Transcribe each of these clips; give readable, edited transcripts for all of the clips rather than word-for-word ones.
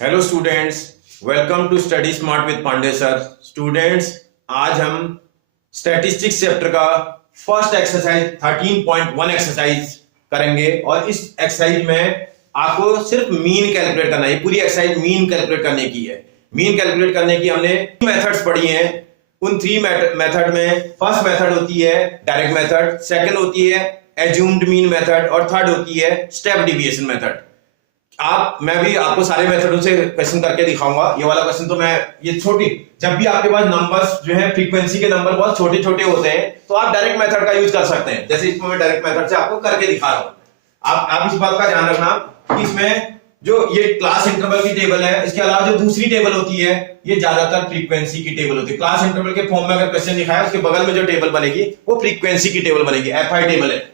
Hello students, welcome to study smart with Pandey sir. Students, आज हम statistics chapter का first exercise 13.1 exercise करेंगे और इस एक्सरसाइज में आपको सिर्फ मीन कैलकुलेट करना है। पूरी एक्सरसाइज मीन कैलकुलेट करने की है। मीन कैलकुलेट करने की हमने मेथड्स पढ़ी हैं। उन थ्री मेथड में फर्स्ट मेथड होती है डायरेक्ट मेथड, सेकंड होती है एज्यूम्ड मीन मेथड और थर्ड होती है स्टेप डिविएशन मेथड। मैं भी आपको सारे मेथडों से क्वेश्चन करके दिखाऊंगा। ये वाला क्वेश्चन तो मैं ये छोटी, जब भी आपके पास नंबर्स जो है फ्रीक्वेंसी के नंबर बहुत छोटे छोटे होते हैं तो आप डायरेक्ट मेथड का यूज कर सकते हैं। जैसे इसमें मैं डायरेक्ट मेथड से आपको करके दिखा रहा हूं। आप इस बात का ध्यान रखना कि इसमें जो ये क्लास इंटरवल की टेबल है, इसके अलावा जो दूसरी टेबल होती है ये ज्यादातर फ्रीक्वेंसी की टेबल होती है। क्लास इंटरवल के फॉर्म में अगर क्वेश्चन दिखाया उसके बगल में जो टेबल बनेगी वो फ्रीक्वेंसी की टेबल बनेगी, FI टेबल है।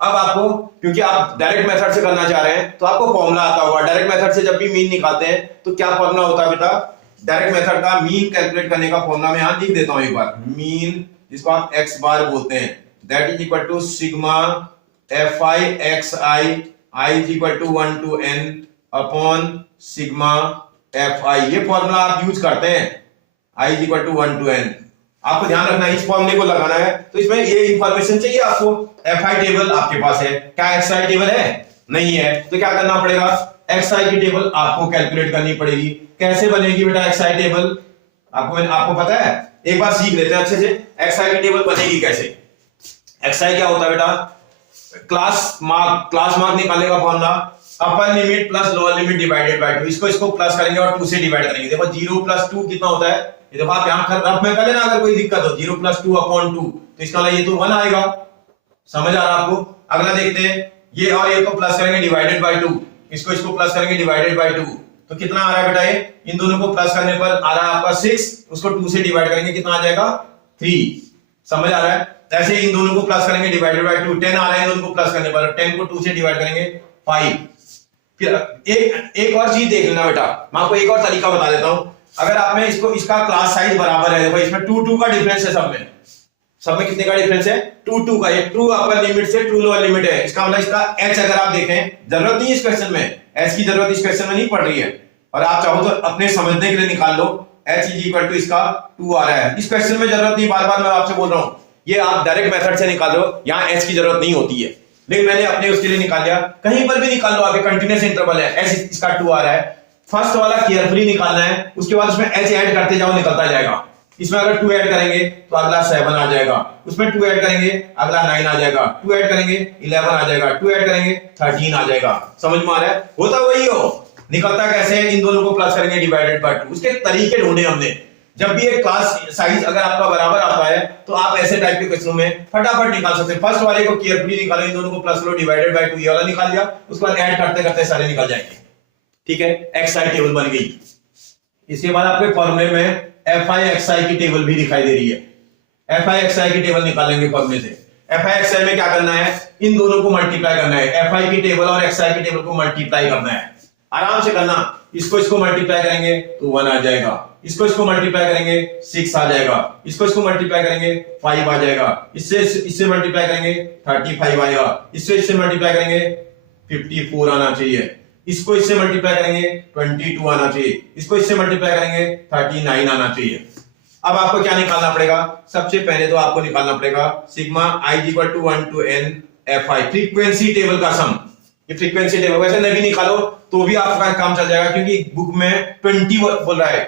अब आपको, क्योंकि आप डायरेक्ट मेथड से करना चाह रहे हैं तो आपको फॉर्मूला आता होगा। डायरेक्ट मेथड से जब भी मीन निकालते हैं तो क्या फॉर्मूला होता है बेटा? डायरेक्ट मेथड का मीन कैलकुलेट करने का फॉर्मूला मैं यहां लिख देता हूं एक बार। मीन, जिसको आप x बार बोलते हैं, that is equal to sigma fi xi, i is equal to 1 to n upon sigma fi। ये फॉर्मूला आप यूज करते हैं, i is equal to 1 to n। आपको ध्यान रखना है इस फॉर्मूले को लगाना है। तो इसमें ये इंफॉर्मेशन चाहिए आपको। FI टेबल आपके पास है, क्या XI टेबल है? नहीं है, तो क्या करना पड़ेगा? XI की टेबल आपको कैलकुलेट करनी पड़ेगी। कैसे बनेगी बेटा XI टेबल? आपको पता है? एक बार सीख लेते हैं अच्छे से। XI की टेबल बनेगी कैसे? XI क्या होता है बेटा? क्लास मार्क निकालने का formula upper limit plus lower limit divided by 2। इसको प्लस करेंगे और 2 से डिवाइड करेंगे। देखो 0 प्लस 2 कितना होता है? ये देखो आप यहां रफ में कर लेना, अगर कोई दिक्कत हो। 0 प्लस 2 अपॉन 2, तो इसका मतलब ये तो 1 आएगा। समझ आ रहा है आपको? अगला देखते हैं, ये और ये को प्लस करेंगे डिवाइडेड बाय 2, इसको प्लस करेंगे डिवाइडेड बाय 2, तो कितना आ रहा है बेटा? ये इन दोनों को प्लस करने पर आ रहा है आपका 6, उसको 2 से डिवाइड करेंगे कितना आ जाएगा? 3। समझ आ रहा है? ऐसे इन दोनों को प्लस करेंगे डिवाइडेड बाय 2, 10 आ रहा है। इन दोनों को प्लस करने पर 10 को 2 से डिवाइड करेंगे 5। फिर एक और चीज देख लेना बेटा, मैं आपको एक और तरीका बता देता हूं। अगर आप में इसका क्लास साइज बराबर है, देखो इसमें 2 का डिफरेंस है। सब में कितने का डिफरेंस है? 2 का। ये ट्रू अपर लिमिट से ट्रू लोअर लिमिट है। इसका मतलब इसका h अगर आप देखें, जरूरत नहीं इस क्वेश्चन में, h की जरूरत इस क्वेश्चन में नहीं पड़ रही है, और आप चाहो तो अपने समझने के लिए निकाल लो। h इज इक्वल टू इसका 2 आ रहा है। इस क्वेश्चन में जरूरत नहीं, बार बार मैं आपसे बोल रहा हूं, ये आप डायरेक्ट मेथड से निकाल लो, यहां h की जरूरत नहीं होती है। लेकिन मैंने अपने उसके लिए निकाल लिया। कहीं पर भी निकाल लो, आगे कंटीन्यूअस इंटरवल है, h इसका 2 आ रहा है। फर्स्ट वाला केयरफुली निकालना है, उसके बाद उसमें h ऐड करते जाओ, निकलता जाएगा। इसमें अगर 2 ऐड करेंगे तो अगला 7 आ जाएगा, उसमें 2 ऐड करेंगे अगला 9 आ जाएगा, 2 ऐड करेंगे 11 आ जाएगा, 2 ऐड करेंगे 13 आ जाएगा। समझ में आ रहा है? होता वही हो, निकलता कैसे है? इन दोनों को प्लस करेंगे डिवाइडेड बाय 2। उसके तरीके ढूंढे हमने। जब भी एक क्लास साइज अगर आपका बराबर आता है तो आप ऐसे टाइप के क्वेश्चनों में फटाफट निकाल सकते हैं। फर्स्ट वाले को केयरफुली निकालो, इन दोनों को प्लस करो डिवाइडेड बाय 2, ये वाला निकाल दिया, उसके बाद ऐड करते करते सारे निकल जाएंगे। ठीक है, XI टेबल बन गई। इसके बाद आपके फॉर्मूले में FI XI की टेबल भी दिखाई दे रही है। FI XI की टेबल निकालेंगे फॉर्मूले से। FI XI में क्या करना है? इन दोनों को मल्टीप्लाई करना है। FI की टेबल और XI की टेबल को मल्टीप्लाई करना है, आराम से करना। इसको मल्टीप्लाई करेंगे तो 1 आ जाएगा, इसको मल्टीप्लाई करेंगे 6 आ जाएगा, इसको मल्टीप्लाई करेंगे 5 आ जाएगा, इससे मल्टीप्लाई करेंगे 35 आएगा, इससे मल्टीप्लाई करेंगे 54 आना चाहिए, इसको इससे मल्टीप्लाई करेंगे 22 आना चाहिए, इसको इससे मल्टीप्लाई करेंगे 39 आना चाहिए। अब आपको क्या निकालना पड़ेगा? सबसे पहले तो आपको निकालना पड़ेगा sigma i equal to 1 to n fi, frequency table का सम। ये फ्रीक्वेंसी टेबल वैसे नहीं निकालो तो भी आपका काम चल जाएगा, क्योंकि बुक में 20 बोल रहा है,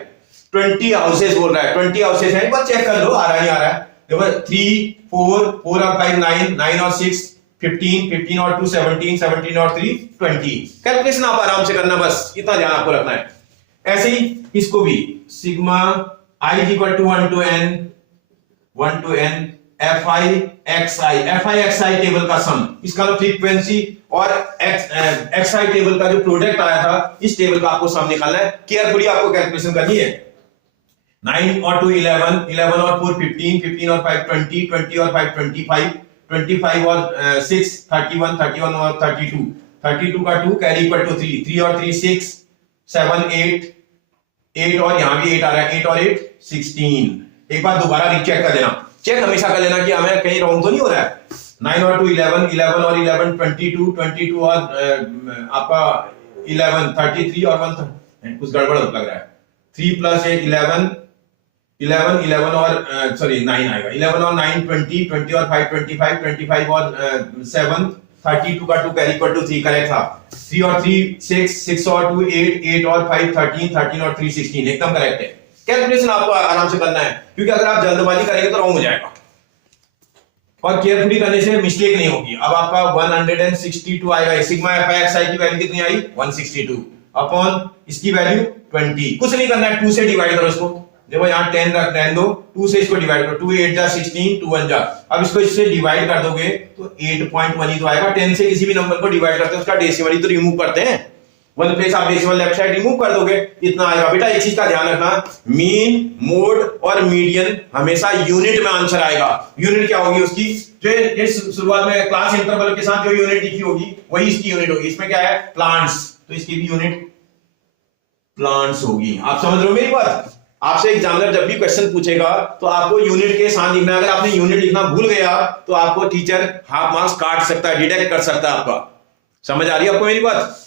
20 हाउसेस बोल रहा है। 20 हाउसेस है, एक बार चेक कर लो आ रहा है नहीं आ रहा है। देखो 3 4 और 5 9 और 6 15 और 2 17 और 3 20। कैलकुलेशन आप आराम से करना, बस इतना ध्यान आपको रखना है। ऐसे ही इसको भी sigma i equal to 1 to n FI XI table का सम, इसका तो फ्रीक्वेंसी और XI टेबल का जो प्रोडक्ट आया था, इस टेबल का आपको सम निकालना है। केयरफुली आपको कैलकुलेशन करनी है। 9 और 2 11, 11 और 4 15, 15 और 5 20, 20 और 5 25, 25 और 6 31, 31 और 32, 32 का 2 कैरी इक्वल टू 3, 3 और 3 6 7 8 और यहां भी 8 आ रहा है, 8 और 8 16। एक बार दोबारा रीचेक कर लेना, चेक हमेशा कर लेना कि हमें कहीं रॉन्ग तो नहीं हो रहा है। 9 और 2 11, 11 और 11 22, 22 और आपका 11 33 और 1 कुछ गड़बड़ लग रहा है। 3 प्लस 8 11 11 11 और सॉरी 9 आएगा। 11 और 9 20 20 और 5 25 25 और 7 32 का 2 कैरी इक्वल टू 3 करेक्ट था। 3 और 3 6 6 और 2 8 8 और 5 13 13 और 3 16 एकदम करेक्ट है। कैलकुलेशन आपको आराम से करना है क्योंकि अगर आप जल्दबाजी करेंगे तो रॉन्ग हो जाएगा और केयरफुली करने से मिस्टेक नहीं होगी। अब आपका 162 आएगा। सिग्मा एफ आई एक्स आई की वैल्यू कितनी आई 162 अपॉन इसकी वैल्यू 20। कुछ नहीं करना है, 2 से डिवाइड करो इसको। देखो यहाँ 10 रख रहने दो, 2 से इसको डिवाइड करो। 2 8 जा 16 2 1 जा। अब इसको इससे डिवाइड कर दोगे तो 8.1 ही तो आएगा। 10 से किसी भी नंबर को डिवाइड करते हैं उसका डेसिमल ही तो रिमूव करते हैं। वन प्लेस आप डेसिमल लेफ्ट साइड रिमूव कर दोगे, इतना आएगा। बेटा एक चीज का ध्यान रखना, मीन मोड और मीडियन हमेशा यूनिट में आंसर आएगा। यूनिट क्या होगी उसकी, जो शुरुआत में क्लास इंटरवल के साथ जो यूनिट लिखी होगी वही इसकी यूनिट होगी। इसमें क्या है प्लांट्स, तो इसकी भी यूनिट प्लांट्स होगी। आप समझ रहे हो मेरी बात। आपसे एग्जामिनर जब भी क्वेश्चन पूछेगा तो आपको यूनिट के साथ लिखना है। अगर आपने यूनिट लिखना भूल गया तो आपको टीचर हाफ मार्क्स काट सकता है, डिडक्ट कर सकता है आपका। समझ आ रही है आपको मेरी बात।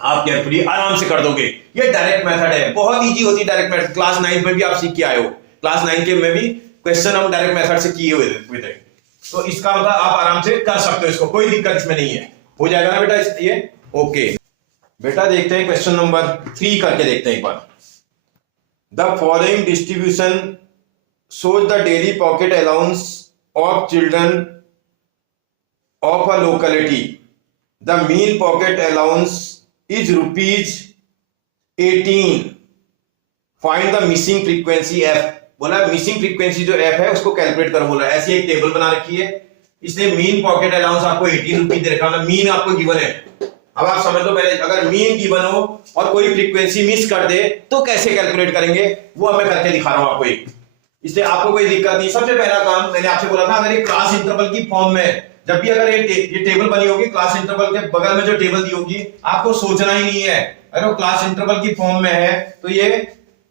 आप केयरफुली आराम से कर दोगे। ये डायरेक्ट मेथड है, बहुत इजी होती है डायरेक्ट मेथड। क्लास 9 में भी आप सीख के आए हो। क्लास 9 के में भी क्वेश्चन हम डायरेक्ट मेथड से किए हुए थे, तो इसका मतलब आप आराम से कर सकते हो इसको, कोई दिक्कत इसमें नहीं है। हो जाएगा ना बेटा ये। ओके बेटा देखते हैं क्वेश्चन नंबर 3 करके देखते हैं एक बार। The following distribution shows the daily pocket allowance of children of a locality. The mean pocket allowance is rupees 18. Find the missing frequency f. बोला मिसिंग फ्रीक्वेंसी जो f है उसको कैलकुलेट करो बोला। ऐसी एक टेबल बना रखी है, इसने मीन पॉकेट अलाउंस आपको 18 रुपीज दे रखा है। मीन आपको गिवन है। अब आप समझ लो पहले, अगर मीन गिवन हो और कोई फ्रीक्वेंसी मिस कर दे तो कैसे कैलकुलेट करेंगे वो मैं करके दिखा रहा हूं आपको एक। इसलिए आपको कोई दिक्कत नहीं। सबसे पहला काम मैंने आपसे बोला था, अगर ये क्लास इंटरवल की फॉर्म में जब भी अगर ये टेबल बनी होगी, क्लास इंटरवल के बगल में जो टेबल दी होगी आपको सोचना ही नहीं है। अगर वो क्लास इंटरवल की फॉर्म में है तो ये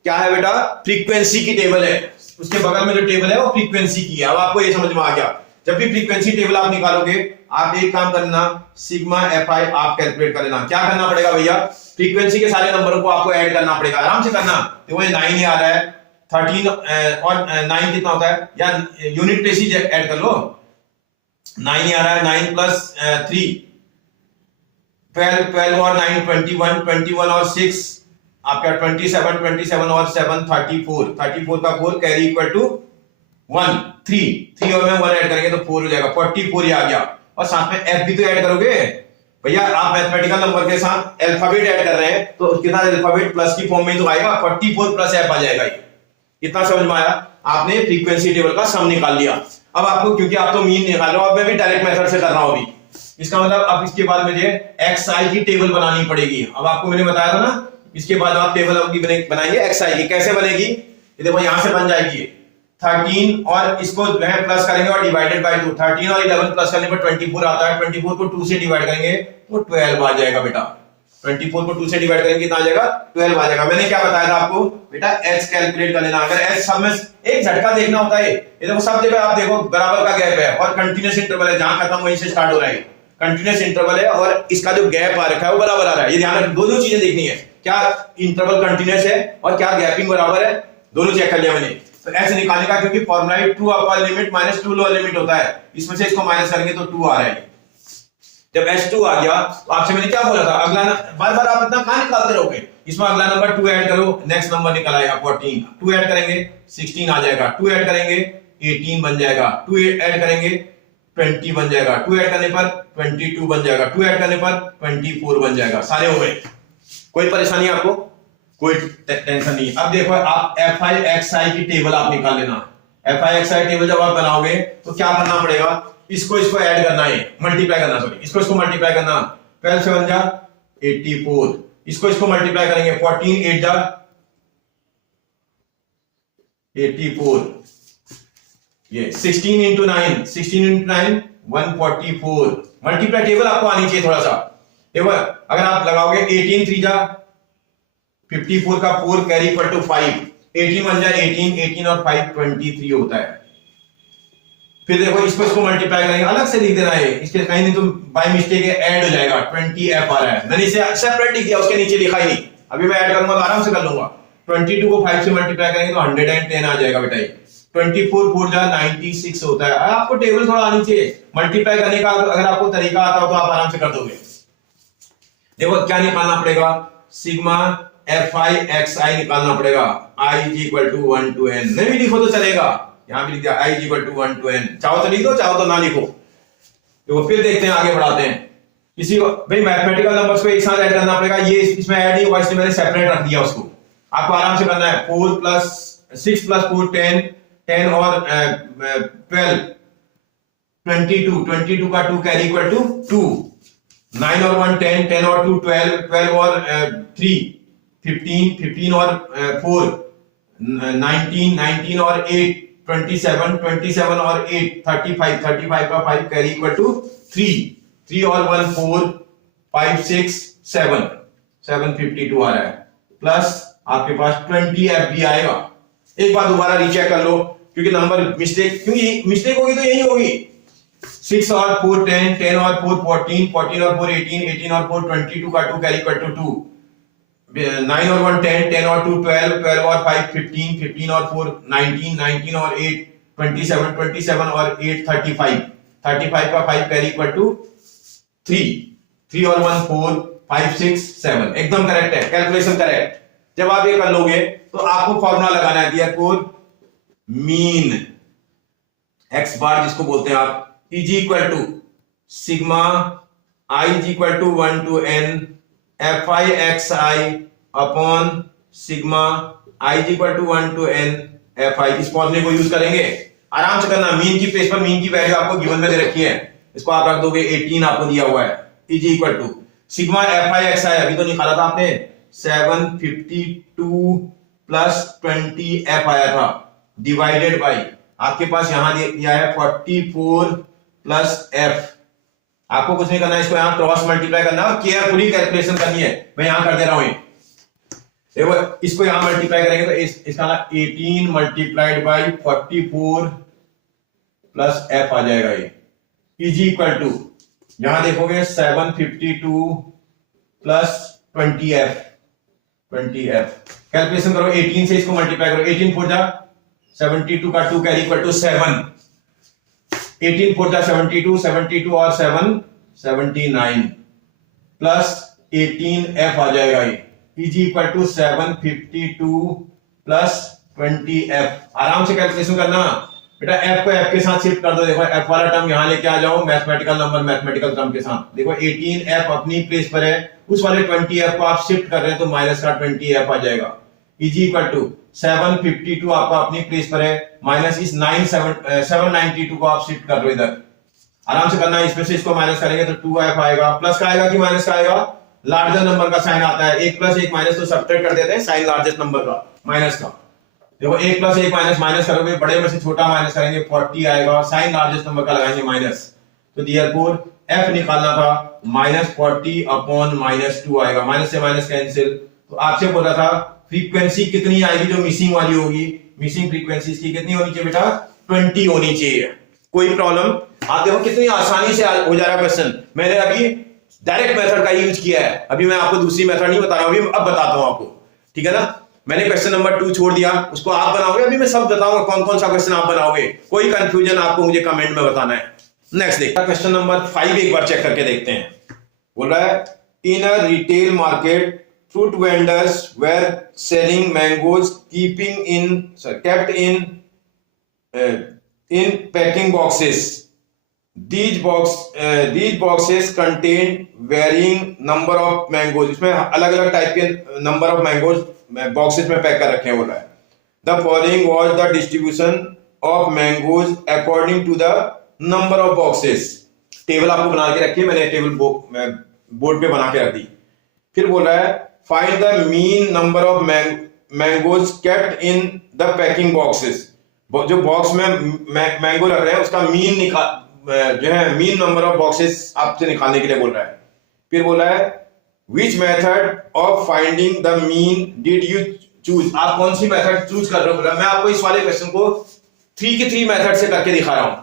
क्या है बेटा, फ्रीक्वेंसी की टेबल है। उसके बगल में जो टेबल है वो फ्रीक्वेंसी की है। अब आपको ये समझ में आ गया। जब भी फ्रीक्वेंसी टेबल आप निकालोगे आप एक काम करना, सिग्मा एफ आई आप कैलकुलेट कर लेना। क्या करना पड़ेगा भैया, फ्रीक्वेंसी के सारे नंबरों को आपको ऐड करना पड़ेगा। आराम से करना। तो ये 9 ही आ रहा है, 13 और 9 कितना होता है, या यूनिट प्लेस ही ऐड कर लो। 9 ही आ रहा है, 9 प्लस 3 12 12 और 9 21 21 और 6 आपका 27 27 और 7 34 34 का 4 कैरी इक्वल टू 1 3 और में 1 ऐड करेंगे तो 4 हो जाएगा। 44 ही आ गया। और साथ में f भी तो ऐड करोगे भैया। आप मैथमेटिकल नंबर के साथ अल्फाबेट ऐड कर रहे हैं तो कितना अल्फाबेट प्लस की फॉर्म में तो आएगा। 44 प्लस f आ जाएगा। इतना समझ में आया। आपने फ्रीक्वेंसी टेबल का सम निकाल लिया। अब आपको, क्योंकि आप तो मीन निकाल रहे हो, अब मैं भी डायरेक्ट मेथड से कर रहा हूं अभी। इसका मतलब अब इसके बाद मुझे xi की टेबल बनानी पड़ेगी। अब आपको मैंने बताया था ना, इसके बाद आप टेबल बनाएंगे xi की। कैसे बनेगी, ये देखो यहां से बन जाएगी 13 और इसको जो है प्लस करेंगे और डिवाइडेड बाय 2। 13 और 11 प्लस करने पर 24 आता है। 24 को 2 से डिवाइड करेंगे तो 12 आ जाएगा बेटा। 24 को 2 से डिवाइड करेंगे कितना आ जाएगा, 12 आ जाएगा। मैंने क्या बताया था आपको बेटा, h कैलकुलेट कर लेना। अगर h सब में एक झटका देखना होता है। ये देखो सब जगह आप देखो बराबर का गैप है और कंटीन्यूअस इंटरवल है। जहां खत्म वहीं से स्टार्ट हो रहा है। कंटीन्यूअस इंटरवल है और इसका जो गैप आ रखा है वो बराबर आ रहा है। ये ध्यान रखना, दोनों चीजें देखनी है। क्या इंटरवल कंटीन्यूअस है और क्या गैपिंग बराबर है, दोनों चेक कर लिया मैंने। तो एच निकालने का, क्योंकि formula true upper limit minus true lower limit होता है। इसमें से इसको माइनस करेंगे तो 2 आ रहा है। जब h2 आ गया तो आपसे मैंने क्या बोला था, अगला बार बार आप इतना कहां निकालते रहोगे। इसमें अगला नंबर 2 ऐड करो, नेक्स्ट नंबर निकल आएगा 14। 2 ऐड करेंगे 16 आ जाएगा। 2 ऐड करेंगे 18 बन जाएगा। 2 ऐड करेंगे 20 बन जाएगा। 2 ऐड करने पर 22 बन जाएगा। 2 ऐड करने पर 24 बन जाएगा। सारे हो गए। कोई परेशानी आपको, कोई टेंशन नहीं। अब देखो आप fi की टेबल आप निकाल लेना। fi टेबल जब आप बनाओगे तो क्या करना पड़ेगा, इसको ऐड करना है, मल्टीप्लाई करना, सॉरी इसको मल्टीप्लाई करना। 12 से 1 जा 84, इसको मल्टीप्लाई करेंगे 14 8 जा 84, ये 16 इंटू 9 144। मल्टीप्लाई टेबल आपको आनी चाहिए थोड़ा सा। देखो अगर आप लगाओगे 18 3 जा 54 का 4 कैरी इक्वल टू 5, 18 1 जा 18 और 5 23 होता है। फिर देखो इसको मल्टीप्लाई करेंगे, अलग से लिख देना है, इसके कहीं नहीं तो बाय मिस्टेक ऐड हो जाएगा। 20f आ रहा है, मैंने इसे सेपरेट लिख दिया, उसके नीचे लिखा ही नहीं। अभी मैं ऐड करूंगा तो आराम से कर लूंगा। 22 को 5 से मल्टीप्लाई करेंगे तो 110 आ जाएगा बेटा। 24 4 जा 96 होता है। आपको टेबल थोड़ा आनी चाहिए मल्टीप्लाई करने का, अगर आपको तरीका आता हो तो आप आराम से कर दोगे। देखो क्या निकालना पड़ेगा, सिग्मा fi xi निकालना पड़ेगा। I is equal to 1 to n, नहीं भी लिखो तो चलेगा, यहां भी लिख दिया I is equal to 1 to n, चाहो तो लिख दो चाहो तो ना लिखो। तो फिर देखते हैं, आगे बढ़ाते हैं। किसी को भाई मैथमेटिकल नंबर्स को एक साथ ऐड करना पड़ेगा, ये इसमें ऐड नहीं हुआ इसलिए मैंने सेपरेट रख दिया उसको। आपको आराम से करना है। 4 प्लस 6 प्लस 4 10, 10 और 12 22 का 2 कैरी इक्वल टू 2, 9 और 1 10, 10 और 2 12, 12 और 3 15, 15 और 4 19, 19 और 8 27, 27 और 8 35, 35 का 5 कैरी इक्वल टू 3, 3 और 1 4 5 6 7, 752 आ रहा है। प्लस आपके पास 20f भी आएगा। एक बार दोबारा रीचेक कर लो, क्योंकि नंबर मिस्टेक, क्योंकि मिस्टेक होगी तो यही होगी। 6 और 4 10, 10 और 4 14, 14 और 4 18, 18 और 4 22 का 2 कैरी इक्वल टू 2, 9 और 1 10, 10 और 2 12, 12 और 5 15, 15 और 4 19, 19 और 8 27, 27 और 8 35, 35 का 5 कैरी इक्वल टू 3, 3 और 1 4 5 6 7, एकदम करेक्ट है, कैलकुलेशन करेक्ट। जब आप ये कर लोगे तो आपको फॉर्मूला लगाना है, देयरफॉर मीन एक्स बार जिसको बोलते हैं आप, is equal to sigma i is equal to 1 to n fi xi upon sigma i is equal to 1 to n fi। इस फॉर्मूले को यूज करेंगे, आराम से करना। मीन की प्लेस पर मीन की वैल्यू आपको गिवन में दे रखी है, इसको आप रख दोगे 18 आपको दिया हुआ है, is equal to sigma fi xi अभी तो निकाला था आपने, 752 प्लस 20f आया था, डिवाइडेड बाई आपके पास यहां दिया है 44 प्लस f। आपको कुछ नहीं करना है, इसको यहां क्रॉस मल्टीप्लाई करना है, केयरफुली कैलकुलेशन करनी है। मैं यहां कर दे रहा हूं, देखो इसको यहां मल्टीप्लाई करेंगे तो इसका ना 18 मल्टीप्लाइड बाई 44 प्लस f आ जाएगा, ये इज इक्वल टू यहां देखोगे 752 प्लस 20f। कैलकुलेशन करो, 18 से इसको मल्टीप्लाई करो, 18 4 जा 72 का 2 कैरी इक्वल टू 7, 18 4 जा 72, 72 और 7 79 प्लस 18f आ जाएगा, ये is equal to 752 plus 20f। आराम से कैलकुलेशन करना बेटा, f को f के साथ शिफ्ट कर दो। देखो f वाला टर्म यहां लेके आ जाओ, मैथमेटिकल नंबर मैथमेटिकल टर्म के साथ। देखो 18f अपनी प्लेस पर है, उस वाले 20f को आप शिफ्ट कर रहे हैं तो माइनस का 20f आ जाएगा, इज इक्वल टू 752 आपका अपनी प्लेस पर है, माइनस इस 792 को आप शिफ्ट कर रहे हो इधर। आराम से करना है, इसमें से इसको माइनस करेंगे तो 2f आएगा, प्लस का आएगा कि माइनस का आएगा, लार्जर नंबर का साइन आता है, 1 प्लस 1 माइनस तो सब्ट्रैक्ट कर देते हैं साइन लार्जेस्ट नंबर का माइनस का। देखो 1 प्लस 1 माइनस माइनस करोगे, बड़े में से छोटा माइनस करेंगे 40 आएगा, साइन लार्जेस्ट नंबर का लगाएंगे माइनस, तो देयरफॉर f निकालना था -40 अपॉन -2 आएगा, माइनस से माइनस कैंसिल। तो आपसे बोला था फ्रीक्वेंसी कितनी आएगी जो मिसिंग वाली होगी, मिसिंग फ्रीक्वेंसीज की कितनी होनी चाहिए बेटा, 20 होनी चाहिए। कोई प्रॉब्लम? आप देखो कितनी आसानी से हो जा रहा है क्वेश्चन। मैंने अभी डायरेक्ट मेथड का यूज किया है, अभी मैं आपको दूसरी मेथड नहीं बता रहा हूं, अभी अब बताता हूं आपको, ठीक है ना। मैंने क्वेश्चन नंबर 2 छोड़ दिया, उसको आप बनाओगे, अभी मैं सब बताऊंगा कौन कौन सा क्वेश्चन आप बनाओगे। कोई कंफ्यूजन आपको मुझे कमेंट में बताना है। नेक्स्ट देखिए क्वेश्चन नंबर 5 एक बार चेक करके देखते हैं। बोल रहा है in a retail market fruit vendors were selling mangoes kept in packing boxes. These boxes contain varying number of mangoes. इसमें अलग अलग टाइप के नंबर ऑफ मैंगोज बॉक्सेस में पैक कर रखे हैं। बोल रहा है the following was the distribution of mangoes according to the number of boxes. Table आपको बना के रखी है, मैंने टेबल बोर्ड पे बना के रख दी। फिर बोल रहा है find the mean number of mangoes kept in the packing boxes. जो बॉक्स में मैंगो रख रहे हैं उसका मीन जो है मीन नंबर ऑफ बॉक्सेस आपसे निकालने के लिए बोल रहा है। फिर बोल रहा है which method of finding the mean did you choose. आप कौन सी मेथड चूज कर रहे हो? बोला मैं आपको इस वाले क्वेश्चन को 3 के 3 मेथड से करके दिखा रहा हूं,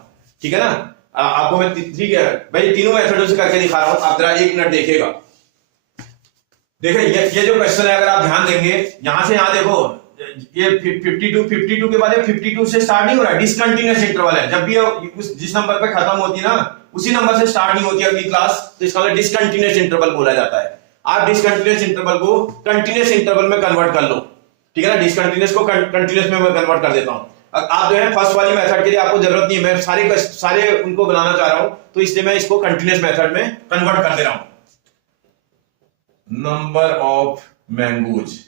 ठीक है ना। आपको मैं 3 भाई तीनों मेथडों से करके दिखा रहा हूं, आप जरा 1 मिनट देखिएगा। देखिए ये जो क्वेश्चन है, अगर आप ध्यान देंगे यहां से यहां देखो, ये 52 के बाद 52 से स्टार्ट नहीं हो रहा है, डिसकंटिन्यूअस इंटरवल है। जब भी जिस नंबर पे खत्म होती है ना, उसी नंबर से स्टार्ट नहीं होती अगली क्लास, तो इसका मतलब डिसकंटिन्यूअस इंटरवल बोला जाता है। आप डिसकंटिन्यूअस इंटरवल को कंटिन्यूअस इंटरवल में कन्वर्ट कर लो, ठीक है ना। डिसकंटिन्यूअस को कंटिन्यूअस में मैं कन्वर्ट कर देता हूं। आप जो है फर्स्ट वाली मेथड के लिए आपको जरूरत नहीं है, मैं सारे उनको बनाना चाह रहा हूं, तो इसलिए मैं इसको कंटिन्यूअस मेथड में कन्वर्ट कर दे रहा हूं। नंबर ऑफ मैंगोज,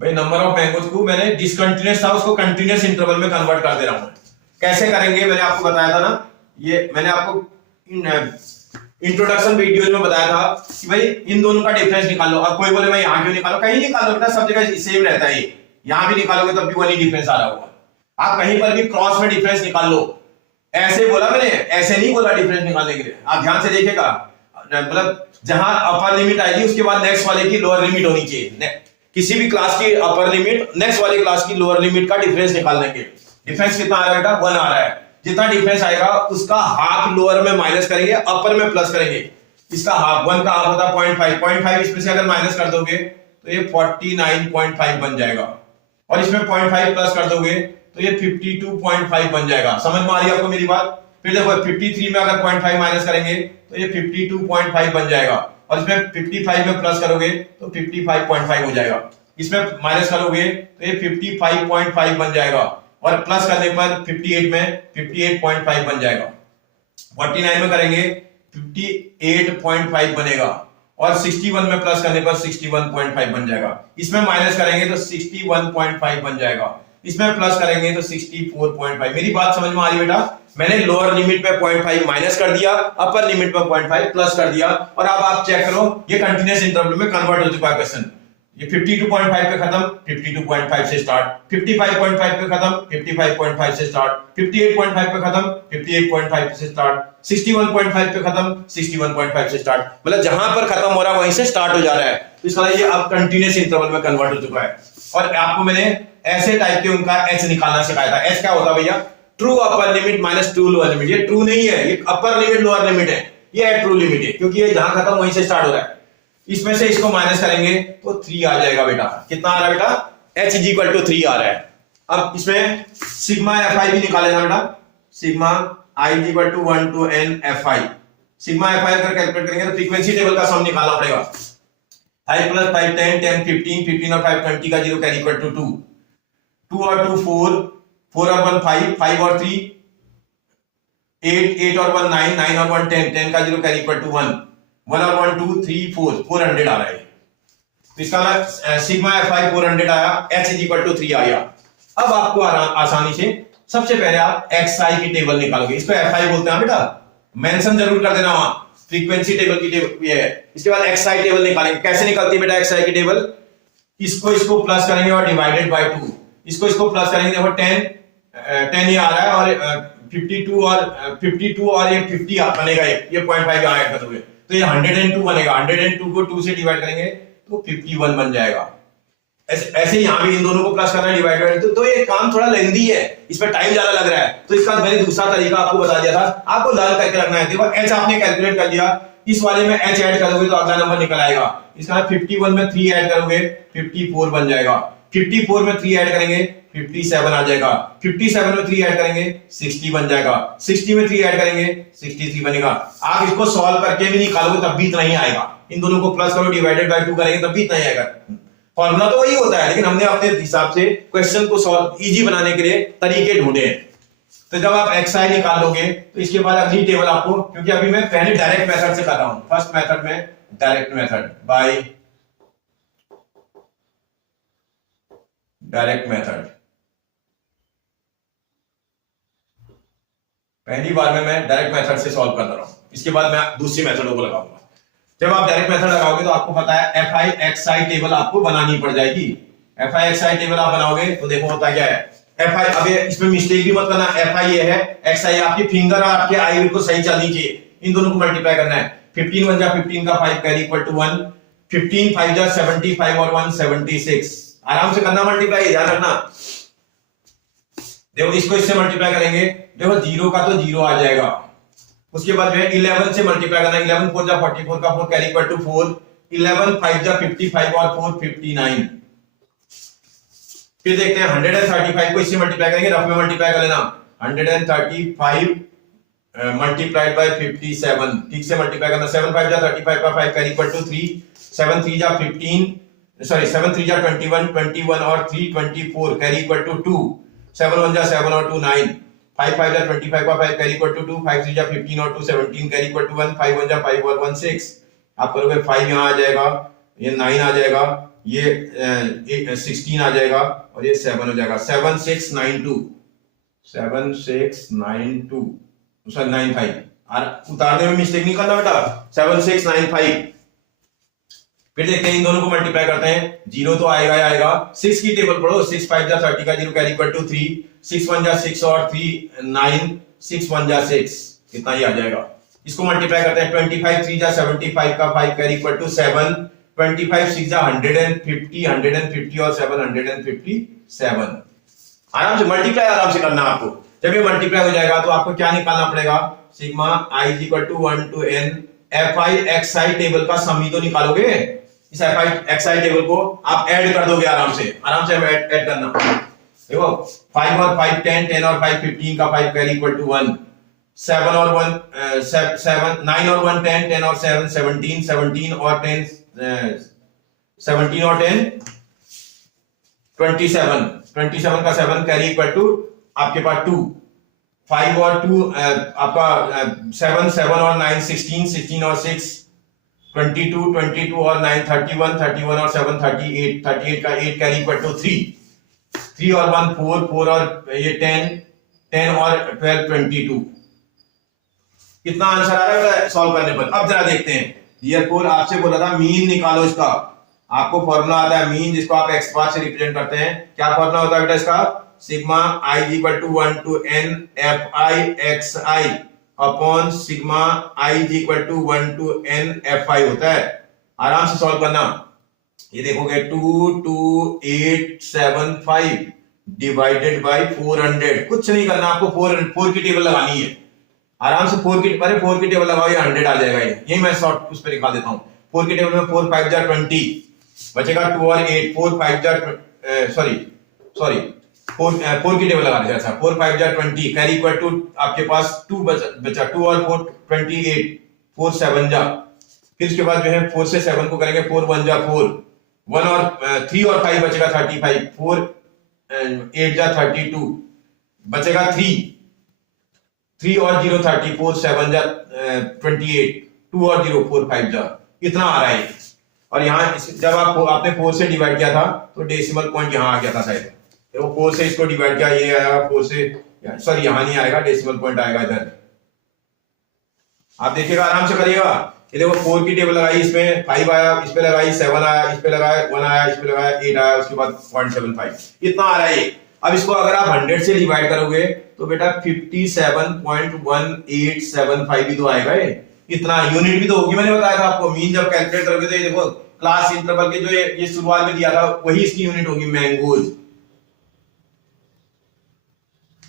भाई नंबर ऑफ मैंगोज को मैंने डिसकंटिन्यूअस था उसको कंटिन्यूअस इंटरवल में कन्वर्ट कर दे रहा हूं। कैसे करेंगे मैंने आपको बताया था ना, ये मैंने आपको इंट्रोडक्शन वीडियो में बताया था कि भाई इन दोनों का डिफरेंस निकाल लो। अब कोई बोले मैं यहां क्यों निकालो, कहीं निकालो बेटा, सब जगह सेम रहता है। यहां भी निकालोगे तब भी वही डिफरेंस आ रहा होगा। आप कहीं पर भी क्रॉस में डिफरेंस निकाल लो। ऐसे बोला मैंने, ऐसे नहीं बोला डिफरेंस निकालने के लिए। आप ध्यान से देखिएगा, मतलब जहां अपर लिमिट आएगी उसके बाद नेक्स्ट वाले की लोअर लिमिट होनी चाहिए। किसी भी क्लास की अपर लिमिट नेक्स्ट वाली क्लास की लोअर लिमिट का डिफरेंस निकालने के। डिफरेंस कितना आ रहा है बेटा, 1 आ रहा है। जितना डिफरेंस आएगा उसका हाफ लोअर में माइनस करेंगे, अपर में प्लस करेंगे। इसका हाफ 1 का हाफ होता है 0.5 इसमें से अगर माइनस कर दोगे तो ये 49.5 बन जाएगा, और इसमें 0.5 प्लस कर दोगे तो ये 52.5 बन जाएगा। समझ में आ रही है आपको मेरी बात? फिर देखो 53 में अगर 0.5 माइनस करेंगे तो ये 52.5 बन जाएगा, और इसमें 55 में प्लस करोगे तो 55.5 हो जाएगा। इसमें माइनस करोगे तो ये 55.5 बन जाएगा, और प्लस करने पर 58 में 58.5 बन जाएगा। 49 में करेंगे 58.5 बनेगा, और 61 में प्लस करने पर 61.5 बन जाएगा। इसमें माइनस करेंगे तो 61.5 बन जाएगा, इसमें प्लस करेंगे तो 64.5। मेरी बात समझ में आ रही बेटा? मैंने लोअर लिमिट पे 0.5 माइनस कर दिया, अपर लिमिट पे 0.5 प्लस कर दिया, और अब आप चेक करो ये कंटिन्यूअस इंटरवल में कन्वर्ट हो चुका है क्वेश्चन। ये 52.5 पे खत्म, 52.5 से स्टार्ट, 55.5 पे खत्म, 55.5 से स्टार्ट, 58.5 पे खत्म, 58.5 से स्टार्ट, 61.5 पे खत्म, 61.5 से स्टार्ट। मतलब जहां पर खत्म हो रहा है वहीं से स्टार्ट हो जा रहा है। तो इसका ये अब कंटिन्यूअस इंटरवल में कन्वर्ट हो चुका है। और आपको मैंने ऐसे टाइप के उनका एच निकालना सिखाया था। एच क्या होता है भैया? True upper limit minus true lower limit. ये ट्रू नहीं है, ये अपर लिमिट लोअर लिमिट है, ये है ट्रू लिमिट है, क्योंकि ये जहां खत्म वहीं से स्टार्ट हो रहा है। इसमें से इसको माइनस करेंगे तो 3 आ जाएगा बेटा। कितना आ रहा है बेटा? h इज इक्वल टू 3 आ रहा है। अब इसमें सिग्मा एफ आई भी निकालेगा बेटा। Sigma i is equal to 1 to n f i. Sigma f i अगर कैलकुलेट करेंगे तो फ्रीक्वेंसी टेबल का सम निकालना पड़ेगा। 5 + 5 10 10 15 15 और 5 20 का 0 कैरी इक्वल टू 2। 2 और 2 4 4 और 1 5 5 और 3 8 8 और 1 9 9 और 1 10 10 का 0 कैरी इक्वल टू 1 1 और 1 2 3 4 400 आ रहा है। तो इसका सिग्मा एफ आई 400 आया, h इज इक्वल टू 3 आया। अब आपको आसानी से सबसे पहले आप एक्स आई की टेबल निकालोगे। इसको एफ आई बोलते हैं बेटा, मेंशन जरूर कर देना वहां, फ्रीक्वेंसी टेबल की टेबल ये है। इसके बाद एक्स आई टेबल निकालेंगे। कैसे निकलती है बेटा एक्स आई की टेबल? इसको प्लस करेंगे और डिवाइडेड बाय 2। इसको प्लस करेंगे, देखो 10 ये आ रहा है, और 52 और ये 50 बनेगा, ये 0.5 यहां ऐड कर दोगे तो ये 102 बनेगा। 102 को 2 से डिवाइड करेंगे तो 51 बन जाएगा। ऐसे यहां भी इन दोनों को प्लस करना है, डिवाइड करना है, तो ये काम थोड़ा लेंदी है, इस पर टाइम ज्यादा लग रहा है। तो इसका मैंने दूसरा तरीका आपको बता दिया था, आपको लर्न करके रखना है। देखो h आपने कैलकुलेट कर दिया, इस वाले में h ऐड करोगे तो अगला नंबर निकल आएगा। इसका 51 में 3 ऐड करोगे 54 बन जाएगा। 54 में 3 ऐड करेंगे 57 आ जाएगा। 57 में 3 ऐड करेंगे 60 बन जाएगा। 60 में 3 ऐड करेंगे 63 बनेगा। आप इसको सॉल्व करके भी निकालोगे तब भी इतना ही आएगा। इन दोनों को प्लस करो, डिवाइडेड बाय 2 करेंगे तब भी इतना ही आएगा। फॉर्मूला तो वही होता है, लेकिन हमने अपने हिसाब से क्वेश्चन को सॉल्व इजी बनाने के लिए तरीके ढूंढे हैं। तो जब आप एक्स आई निकाल लोगे तो इसके बाद अगली टेबल आपको, क्योंकि अभी मैं पहले डायरेक्ट मेथड से कर रहा हूं, फर्स्ट मेथड में direct method by direct method. पहली बार में मैं डायरेक्ट मेथड से सॉल्व कर रहा हूं, इसके बाद मैं दूसरी मेथडों को लगाऊंगा। जब आप डायरेक्ट मेथड लगाओगे तो आपको पता है F I x I table आपको बनानी पड़ जाएगी। F I x I table आप बनाओगे तो देखो होता क्या है। एफ आई, अब इसमें मिस्टेक भी मत करना, एफ आई ये है, एक्स आई आपकी फिंगर और आपके आई बिल्कुल सही चलनी चाहिए। इन दोनों को मल्टीप्लाई करना है। 15 1 जा 15 का 5 कैरी इक्वल टू 1। 15 5 जा 75 और 1 76। आराम से करना मल्टीप्लाई, ध्यान रखना। देखो इसको इससे मल्टीप्लाई करेंगे, देखो 0 का तो 0 आ जाएगा, उसके बाद जो है 11 से मल्टीप्लाई करना, 11 4 जा 44 का 4 कैरी इक्वल टू 4, 11 5 जा 55 और 4 59। फिर देखते हैं 135 को इससे मल्टीप्लाई करेंगे, रफ में मल्टीप्लाई कर लेना, 135 मल्टीप्लाइड बाय 57, ठीक से मल्टीप्लाई करना, 7 5 जा 35 का 5 कैरी इक्वल टू 3, 7 3 जा 15, सॉरी 7 3 जा 21, 21 और 3 24 कैरी इक्वल टू 2, 7 1 जा 7 और 2 9, 5 5 जा 25 का 5 कैरी इक्वल टू 2, 5 3 जा 15 और 2 17 कैरी इक्वल टू 1, 5 1 जा 5 और 1 6। आप करोगे 5 यहाँ आ जाएगा, ये 9 आ जाएगा, ये 16 आ जाएगा और ये 7 हो जाएगा, 7 6 9 2, 7 6 9 2 सॉरी 9 5, और उतारने में मिस्टेक नहीं करना बेटा, 7 6 9 5। फिर देखते हैं इन दोनों को मल्टीप्लाई करते हैं, 0 तो आएगा ही आएगा, 6 की टेबल पढ़ो, 6 5 जा 30 का 0 कैरी इक्वल टू 3, 6 1 जा 6 और 3 9, 6 1 जा 6, कितना ही आ जाएगा। इसको मल्टीप्लाई करते हैं, 25 3 जा 75 का 5 कैरी इक्वल टू 7, 25 6 जा 150, 150 और 7 157। आराम से मल्टीप्लाई आराम से करना आपको। जब ये मल्टीप्लाई हो जाएगा तो आपको क्या निकालना पड़ेगा, sigma i is equal to 1 to n fi xi table का सम ही तो निकालोगे। इस fi xi टेबल को आप ऐड कर दोगे आराम से ऐड करना। देखो 5 और 5 10, 10 और 5 15 का 5 कैरी इक्वल टू 1, 7 और 1 7, 9 और 1 10, 10 और 7 17, 17 और 10 17 और 10 27, 27 का 7 कैरी इक्वल टू आपके पास 2, 5 और 2 आपका 7 7 और 9 16, 16 और 6 22, 22 और 9 31, 31 और 7 38, 38 का 8 कैरी इक्वल टू 3, 3 और 1 4, 4 और ये 10, 10 और 12 22। कितना आंसर आ रहा है सॉल्व करने पर। अब जरा देखते हैं, therefore आपसे बोला था मीन निकालो इसका, आपको फॉर्मूला आता है मीन, जिसको आप x बार से रिप्रेजेंट करते हैं। क्या फॉर्मूला होता है बेटा इसका, sigma i is equal to 1 to n fi xi upon sigma i is equal to 1 to n fi होता है। आराम से सॉल्व करना, ये देखोगे 22875 डिवाइडेड बाय 400, कुछ नहीं करना आपको, 4 की टेबल लगानी है। आराम से 4 की टेबल लगाओ, ये 100 आ जाएगा। यही मैं शॉर्ट उस पर निकाल देता हूँ। 4 की टेबल में 4 5 जा 20 बचेगा, 2 और 8 4 5 जा सॉरी 4 की टेबल लगा दीजिए। अच्छा 4 5 जा 20 कैरी इक्वल टू आपके पास 2 बचा, 2 और 4 28, 4 7 जा, फिर उसके बाद जो है 4 से 7 को करेंगे, 4 1 जा 4, 1 और 3 और 5 बचेगा 35, 4 8 जा 32 बचेगा 3 और 0 34, 7 जा 28, 2 और 0 4 5 जा, इतना आ रहा है। और यहाँ जब आपने 4 से डिवाइड किया था तो डेसिमल पॉइंट यहाँ आ गया था शायद, तो 4 से इसको डिवाइड किया, ये आया 4 से, सॉरी यहाँ नहीं आएगा, डेसिमल पॉइंट आएगा इधर। आप देखिएगा, आराम से करिएगा। ये देखो 4 की टेबल लगाई, इसमें 5 आया, इस पे लगाई 7 आया, इस पे लगाया 1 आया, इस पे लगाया 8 आया, उसके बाद 0.75, इतना आ रहा है। अब इसको अगर आप 100 से डिवाइड करोगे तो बेटा 57.1875 ही तो आएगा। इतना यूनिट भी तो होगी, मैंने बताया था आपको। मीन जब कैलकुलेट करोगे तो ये देखो क्लास इंटरवल के जो ये शुरुआत में दिया था वही इसकी यूनिट होगी, मैंगोज।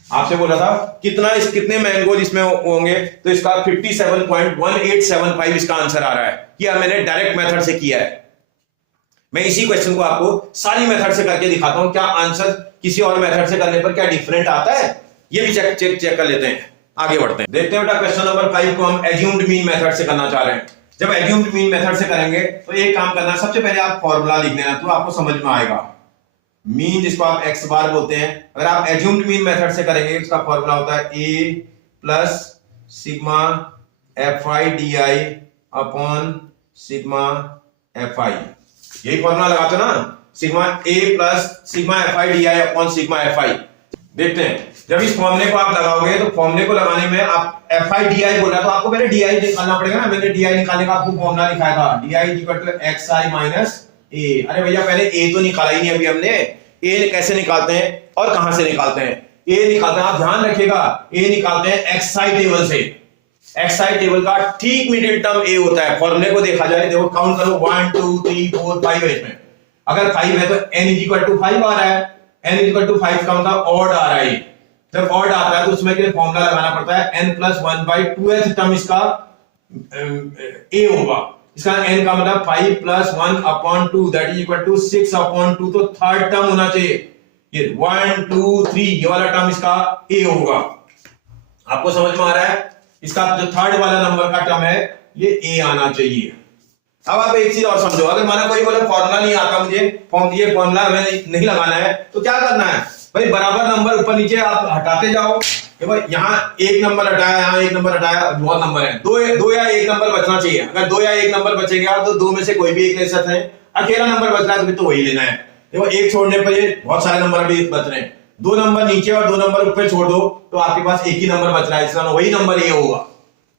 आपसे बोला था कितने मैंगोज इसमें होंगे, तो इसका 57.1875 इसका आंसर आ रहा है। ये मैंने डायरेक्ट मेथड से किया है। मैं इसी क्वेश्चन को आपको सारी मेथड से करके दिखाता हूं, क्या आंसर किसी और मेथड से करने पर क्या डिफरेंट आता है, ये भी चेक कर लेते हैं। आगे बढ़ते हैं, देखते हैं बेटा क्वेश्चन नंबर 5 को हम एज्यूम्ड मीन मेथड से करना चाह रहे हैं। जब एज्यूम्ड मीन मेथड से करेंगे तो एक काम करना, सबसे पहले आप फॉर्मूला लिख लेना, तो आपको समझ में आएगा। मीन जिसको आप x बार बोलते हैं, अगर आप एज्यूम्ड मीन मेथड से करेंगे उसका फॉर्मूला होता है a plus sigma fi di upon sigma fi। यही फॉर्मूला लगाते हो ना, sigma a plus sigma fi di upon sigma fi। देखते हैं, जब इस फॉर्मूले को आप लगाओगे तो फॉर्मूले को लगाने में आप fi di बोला तो आपको पहले di निकालना पड़ेगा ना। मैंने di निकालने का आपको फॉर्मूला लिखाया था, di equal to xi minus a। अरे भैया पहले a तो निकाला ही नहीं अभी हमने। a कैसे निकालते हैं और कहां से निकालते हैं? a निकालते हैं, आप ध्यान रखिएगा, a निकालते हैं xi टेबल से। xi टेबल का ठीक मिडिल टर्म a होता है। फॉर्मूले को देखा जाए, देखो काउंट करो 1 2 3 4 5 है इसमें। अगर 5 है तो n इक्वल टू 5 आ रहा है, n इक्वल टू 5 का मतलब ऑड आ रहा है। जब ऑड आता है तो उसमें के लिए फॉर्मूला लगाना पड़ता है n+1/2th टर्म इसका a होगा। इसका n का मतलब 5+1/2 दैट इज इक्वल टू 6/2, तो थर्ड टर्म होना चाहिए ये 1 2 3 ये वाला टर्म इसका a होगा। आपको समझ में आ रहा है? इसका जो थर्ड वाला नंबर का टर्म है ये a आना चाहिए। अब आप एक चीज और समझो, अगर माना कोई बोले फॉर्मूला नहीं आता मुझे, ये फॉर्मूला हमें नहीं लगाना है, तो क्या करना है भाई, बराबर नंबर ऊपर नीचे आप हटाते जाओ। यहाँ एक नंबर हटाया, यहाँ एक नंबर हटाया, बहुत नंबर है, दो या एक नंबर बचना चाहिए। अगर 2 या 1 नंबर बचेगा तो 2 में से कोई भी एक ले सकते हैं। अकेला नंबर बच रहा है तो वही लेना है। देखो एक छोड़ने पर ये बहुत सारे नंबर अभी बच रहे हैं। 2 नंबर नीचे और 2 नंबर ऊपर छोड़ दो तो आपके पास एक ही नंबर बच रहा है, इसका वही नंबर ये होगा।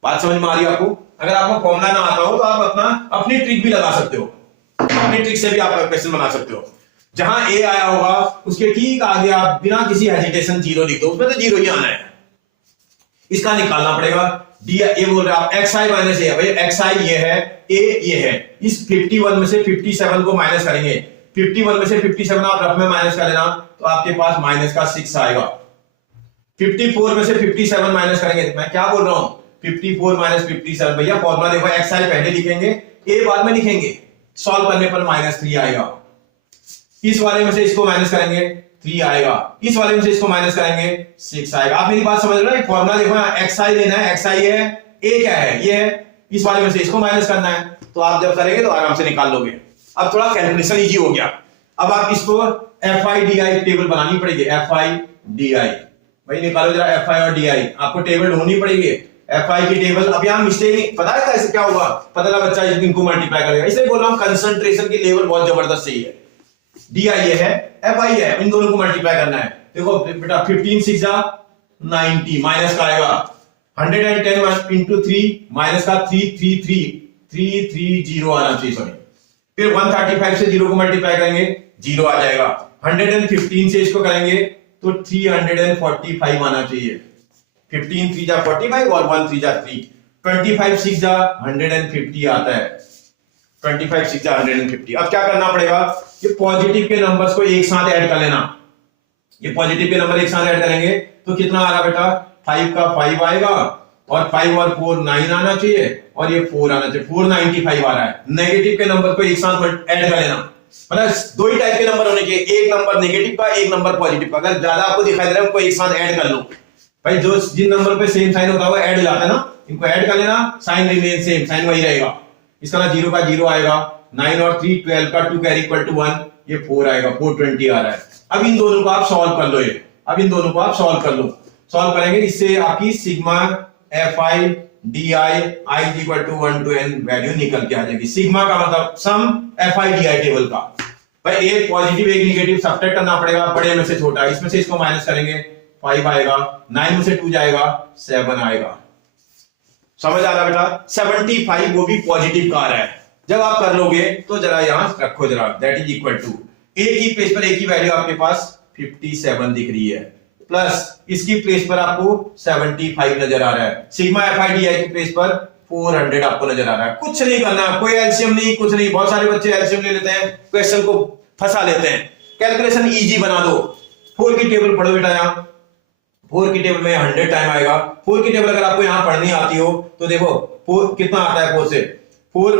बात समझ में आ रही है आपको? अगर आपको फॉर्मूला ना आता हो तो आप अपनी ट्रिक भी लगा सकते हो, अपनी ट्रिक से भी आप क्वेश्चन बना सकते हो। जहां ए आया होगा उसके ठीक आगे आप बिना किसी हेजिटेशन 0 लिख दो, उसमें तो 0 ही आना है। इसका निकालना पड़ेगा। डी ए बोल रहे आप एक्स आई माइनस ए, भाई एक्स आई ये है, ए ये है। इस 51 में से 57 को माइनस करेंगे। 51 में से 57 आप रफ में माइनस कर लेना तो आपके पास माइनस का 6 आएगा। 54 में से 57 माइनस करेंगे, मैं क्या बोल रहा हूं 54 माइनस 57। भैया फॉर्मूला देखो, एक्स आई पहले लिखेंगे, ए बाद में लिखेंगे। सॉल्व करने पर -3 आएगा। इस वाले में से इसको माइनस करेंगे 3 आएगा, इस वाले में से इसको माइनस करेंगे 6 आएगा। आप मेरी बात समझ रहे हो? फॉर्मूला देखो, एक्स आई लेना है, एक्स आई है, ए क्या है ये है, इस वाले में से इसको माइनस करना है। तो आप जब करेंगे तो आराम से निकाल लोगे। अब थोड़ा कैलकुलेशन इजी हो गया। अब आप इसको F i d i table बनानी पड़ेगी। एफ आई डी आई, भाई निकालो जरा एफ आई और डी आई, आपको टेबल ढूंढनी पड़ेगी एफ आई की टेबल। अब यहां मिस्टेक पता है कैसे क्या होगा, पता लगा बच्चा इनको मल्टीप्लाई करेगा, इसलिए बोल रहा हूं कंसंट्रेशन की लेवल बहुत जबरदस्त सही है। डी आई ये है, एफ आई है, इन दोनों को मल्टीप्लाई करना है। देखो बेटा 15 6 जा 90, माइनस का आएगा 110 इंटू 3 माइनस का 330 आना चाहिए, सॉरी। फिर 135 से 0 को मल्टीप्लाई करेंगे 0 आ जाएगा। 115 से इसको करेंगे तो 345 आना चाहिए। 15 3 जा 45 और 1 3 जा 3, 25 6 जा 150 आता है। 25 6 जा 150। अब क्या करना पड़ेगा, ये पॉजिटिव के नंबर्स को एक साथ ऐड कर लेना। ये पॉजिटिव के नंबर एक साथ ऐड करेंगे तो कितना आ रहा बेटा, 5 का 5 आएगा और 5 और 4 9 आना चाहिए और ये 4 आना चाहिए। 495 आ रहा है। नेगेटिव के नंबर को एक साथ ऐड कर लेना, मतलब 2 ही टाइप के नंबर होने चाहिए, एक नंबर नेगेटिव का, एक नंबर पॉजिटिव का। अगर ज्यादा आपको दिखाई दे रहा है उनको एक साथ ऐड कर लो। भाई जो जिन नंबर पे सेम साइन होता है वो ऐड हो जाता है ना, इनको ऐड कर लेना, साइन रिमेन सेम, साइन वही रहेगा। इसका ना 0 का 0 आएगा, 9 और 3 12 का 2 कैरी इक्वल टू 1, ये 4 आएगा, 420 आ रहा है। अब इन दोनों को आप सॉल्व कर लो, ये अब इन दोनों को आप सॉल्व कर लो। सॉल्व करेंगे इससे आपकी sigma f i d i i equal to 1 to n value निकल के आ जाएगी। सिग्मा का मतलब sum f i d i table का। भाई एक पॉजिटिव एक नेगेटिव सब्ट्रैक्ट करना पड़ेगा, बड़े में से छोटा, इसमें से इसको माइनस करेंगे 5 आएगा, 9 में से 2 जाएगा 7 आएगा। समझ आ रहा बेटा? 75 वो भी पॉजिटिव का आ रहा है। जब आप कर लोगे तो जरा यहां रखो जरा, दैट इज इक्वल टू एक ही प्लेस पर एक ही वैल्यू आपके पास 57 दिख रही है, प्लस इसकी प्लेस पर आपको 75 नजर आ रहा है। सिग्मा एफ आई डी आई की प्लेस पर 400 आपको नजर आ रहा है। कुछ नहीं करना, कोई एलसीएम नहीं, कुछ नहीं। बहुत सारे बच्चे एलसीएम ले लेते हैं, क्वेश्चन को फंसा लेते हैं। कैलकुलेशन इजी बना दो। 4 की टेबल पढ़ो बेटा, यहां 4 की टेबल में 100 टाइम आएगा। 4 की टेबल अगर आपको यहां पढ़नी आती हो तो देखो 4 कितना आता है, 4 से 4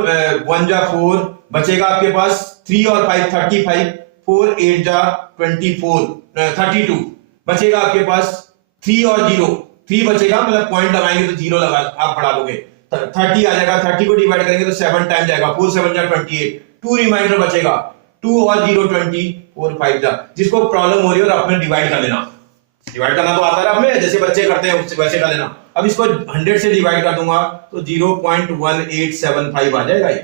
1 जा 4 बचेगा आपके पास 3 और 5 35, 4 8 जा 24 32 बचेगा आपके पास 3 और 0 3 बचेगा, मतलब पॉइंट लगाएंगे तो 0 लगा आप पढ़ा दोगे। 30 आ जाएगा, 30 को डिवाइड करेंगे तो 7 टाइम जाएगा, 4 7 जा 28, 2 रिमाइंडर बचेगा, 2 और 0 20, 4 5 जा। जिसको प्रॉब्लम हो रही है और अपने डिवाइड कर लेना, डिवाइड करना तो आता है अपने, जैसे बच्चे करते हैं वैसे कर लेना। अब इसको 100 से डिवाइड कर दूंगा तो 0.1875 आ जाएगा। ये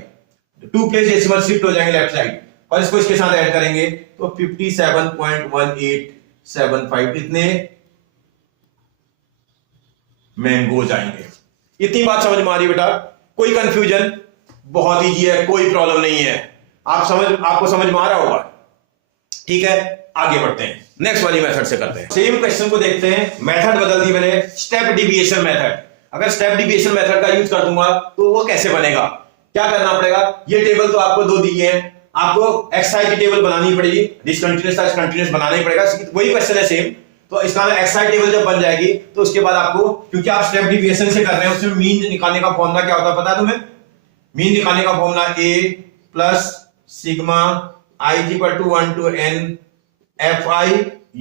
2 प्लेस डेसिमल शिफ्ट हो जाएंगे लेफ्ट साइड और इसको इसके साथ ऐड करेंगे तो 57.1875 इतने मैंगोज आएंगे। इतनी बात समझ में आ रही बेटा? कोई कंफ्यूजन? बहुत इजी है, कोई प्रॉब्लम नहीं है। आपको समझ में आ रहा होगा? ठीक है, आगे बढ़ते हैं, नेक्स्ट वाली मेथड से करते हैं। सेम क्वेश्चन को देखते हैं, मेथड बदल दी मैंने, स्टेप डिविएशन मेथड। अगर स्टेप डिविएशन मेथड का यूज कर दूंगा तो वो कैसे बनेगा? क्या करना पड़ेगा, ये टेबल तो आपको 2 दी है, आपको एक्स आई की टेबल बनानी पड़ेगी, डिसकंटीन्यूअस था कंटीन्यूअस बनाना ही पड़ेगा। वही क्वेश्चन है सेम, तो इसका एक्सआई टेबल जब बन जाएगी तो उसके बाद आपको, क्योंकि आप स्टेप डिविएशन से कर रहे हैं, उसमें मीन निकालने का फॉर्मूला क्या होता है पता है तुम्हें? मीन निकालने का formula a plus sigma i equal to 1 to n fi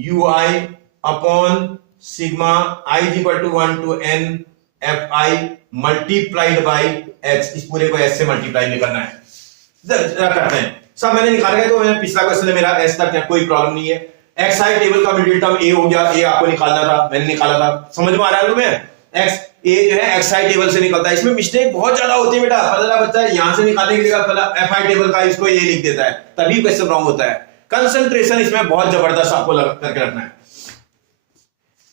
ui upon sigma i equal to 1 to n fi multiplied by h। इस पूरे को s से मल्टीप्लाई भी करना है। जरा करते हैं, सब मैंने निकाल गया। तो मैंने पिछला क्वेश्चन मेरा s तक है, कोई प्रॉब्लम नहीं है। xi टेबल का मिडिल टर्म a हो गया, a आपको निकालना था, मैंने निकाला था। समझ में आ रहा है तुम्हें? x a जो है xi टेबल से निकलता है। इसमें मिस्टेक बहुत ज्यादा होती है बेटा। पहला बच्चा यहां से निकालने के लिए पहला fi टेबल का इसको a लिख देता है, तभी क्वेश्चन रॉन्ग होता है। कंसंट्रेशन इसमें बहुत जबरदस्त आपको करके रखना है।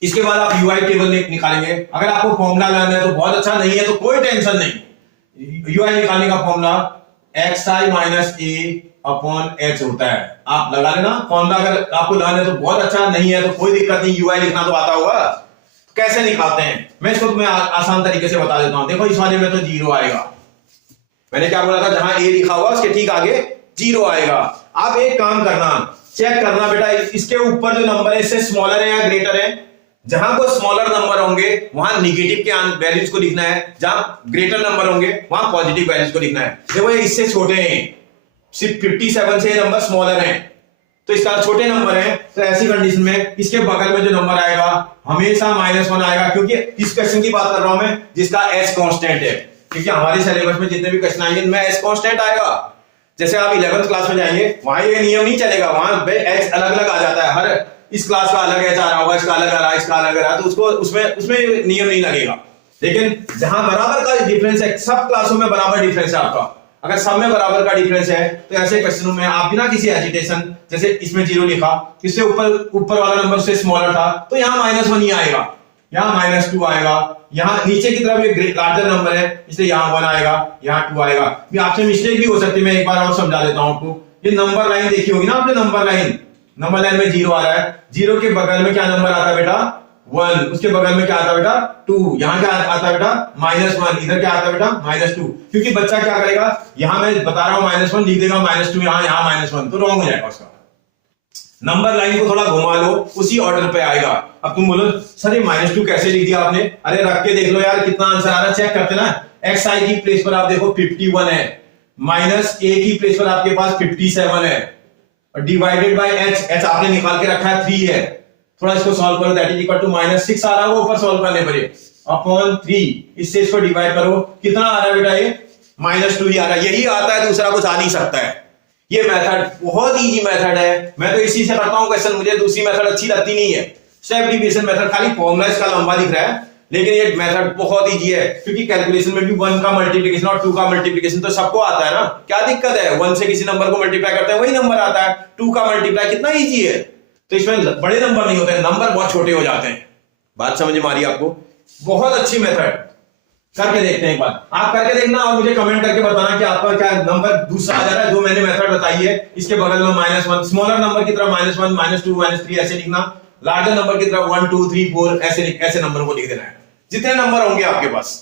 इसके बाद आप ui टेबल निकालेंगे। अगर आपको फॉर्मूला लगाना है तो बहुत अच्छा, नहीं है तो कोई टेंशन नहीं। ui निकालने का formula xi minus a upon h होता है। आप लगा लेना फॉर्मूला, अगर आपको लगाना है तो बहुत अच्छा, नहीं है तो कोई दिक्कत नहीं। ui लिखना तो आता होगा। तो कैसे निकालते हैं मैं इसको तुम्हें आसान तरीके से बता देता हूं। देखो इस वाले में तो 0 आएगा। मैंने क्या बोला था, जहां a लिखा हुआ उसके ठीक आगे 0 आएगा। आप एक काम करना, चेक करना बेटा, इसके ऊपर जो नंबर है इससे स्मॉलर है या ग्रेटर है। जहां को स्मॉलर नंबर होंगे वहां निगेटिव के वैल्यूज को लिखना है, जहां ग्रेटर नंबर होंगे वहां पॉजिटिव वैल्यूज को लिखना है। देखो ये इससे छोटे हैं, सिर्फ 57 से ये नंबर स्मॉलर है, तो इसका छोटे नंबर है। तो ऐसी कंडीशन में इसके बगल में जो नंबर आएगा हमेशा -1 आएगा, क्योंकि इस क्वेश्चन की बात कर रहा हूं मैं जिसका s कांस्टेंट है। क्योंकि हमारे सिलेबस में जितने भी क्वेश्चन आएंगे इनमें s कांस्टेंट आएगा। जैसे आप 11th क्लास में जाएंगे वहां ये नियम नहीं चलेगा, वहां h अलग अलग आ जाता है। हर इस क्लास का अलग h आ रहा होगा, इसका अलग आ रहा है, इसका अलग आ रहा है, तो उसको उसमें नियम नहीं लगेगा। लेकिन जहां बराबर का डिफरेंस है, सब क्लासों में बराबर डिफरेंस है आपका, अगर सब में बराबर का डिफरेंस है तो ऐसे क्वेश्चनों में आप बिना किसी एजिटेशन, जैसे इसमें 0 लिखा, इससे ऊपर वाला नंबर से स्मॉलर था तो यहाँ -1 ही आएगा, यहाँ -2 आएगा। यहाँ नीचे की तरफ एक लार्जर नंबर है इसलिए यहाँ 1 आएगा, यहाँ 2 आएगा। आपसे मिस्टेक भी हो सकती है, मैं एक बार और समझा देता हूँ आपको। ये नंबर लाइन देखी होगी ना आपने, नंबर लाइन में 0 आ रहा है, 0 के बगल में क्या नंबर आता है बेटा 1, उसके बगल में क्या आता है बेटा 2, यहाँ क्या आता है बेटा -1, इधर क्या आता है बेटा -2। क्योंकि बच्चा क्या करेगा, यहाँ मैं बता रहा हूँ -1 लिख देगा, -2 यहाँ -1, तो रॉन्ग हो जाएगा उसका। नंबर लाइन को थोड़ा घुमा लो, उसी ऑर्डर पे आएगा। अब तुम बोलो सर ये -2 कैसे लिख दिया आपने? अरे रख के देख लो यार कितना आंसर आ रहा है, चेक करते ना। xi की प्लेस पर आप देखो 51 है, -a की प्लेस पर आपके पास 57 है, और डिवाइडेड बाय h आपने निकाल के रखा है 3 है। थोड़ा इसको सॉल्व करो, दैट इज इक्वल टू -6 आ रहा है ऊपर सॉल्व करने पर, अपॉन 3, इससे इसको डिवाइड करो, कितना आ रहा है बेटा ये -2 ही आ रहा है। यही आता है, दूसरा कुछ आ नहीं सकता है। ये मेथड बहुत इजी मेथड है, मैं तो इसी से करता हूं क्वेश्चन, मुझे दूसरी मेथड अच्छी लगती नहीं है। स्टेप डिविएशन मेथड खाली फॉर्मूला इसका लंबा दिख रहा है, लेकिन ये मेथड बहुत इजी है, क्योंकि कैलकुलेशन में भी 1 का मल्टीप्लिकेशन और 2 का मल्टीप्लिकेशन तो सबको आता है ना। क्या दिक्कत है, 1 से किसी नंबर को मल्टीप्लाई करते हैं वही नंबर आता है, 2 का मल्टीप्लाई कितना इजी है। तो इसमें बड़े नंबर नहीं होते, नंबर बहुत छोटे हो जाते हैं। बात समझ में आ रही है आपको? बहुत अच्छी मेथड, करके देखते हैं एक बार, आप करके देखना और मुझे कमेंट करके बताना कि आपका क्या नंबर दूसरा आ जा रहा है जो मैंने मेथड बताई है। इसके बगल में -1, स्मॉलर नंबर की तरफ -1, -2, -3 ऐसे लिखना, लार्जर नंबर की तरफ 1, 2, 3, 4 ऐसे नंबर को लिख देना है, जितने नंबर होंगे आपके पास।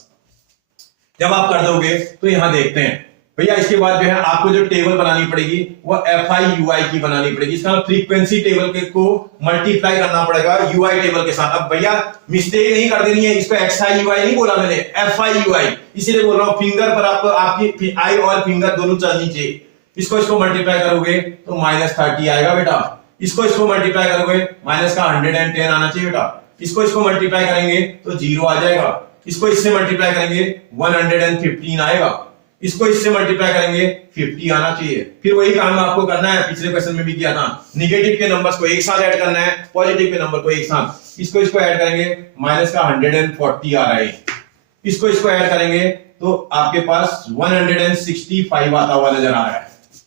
जब आप कर दोगे तो यहां देखते हैं भैया, इसके बाद जो है आपको जो टेबल बनानी पड़ेगी वो FI UI की बनानी पड़ेगी। इसका फ्रीक्वेंसी टेबल को मल्टीप्लाई करना पड़ेगा UI टेबल के साथ। अब भैया मिस्टेक नहीं कर देनी है, इसको XI UI नहीं बोला मैंने, FI UI इसीलिए बोल रहा हूं। फिंगर पर आपको आपकी आई और फिंगर दोनों चलनी चाहिए। इसको मल्टीप्लाई करोगे तो -30 आएगा बेटा, इसको मल्टीप्लाई करोगे माइनस का 110 आना चाहिए बेटा, इसको मल्टीप्लाई करेंगे तो 0 आ जाएगा, इसको इससे मल्टीप्लाई करेंगे 115 आएगा, इसको इससे मल्टीप्लाई करेंगे 50 आना चाहिए। फिर वही काम आपको करना है, पिछले क्वेश्चन में भी किया था, निगेटिव के नंबर्स को एक साथ ऐड करना है, पॉजिटिव के नंबर को एक साथ। इसको ऐड करेंगे माइनस का 140 आ रहा है, इसको ऐड करेंगे तो आपके पास 165 आता हुआ नजर आ रहा है,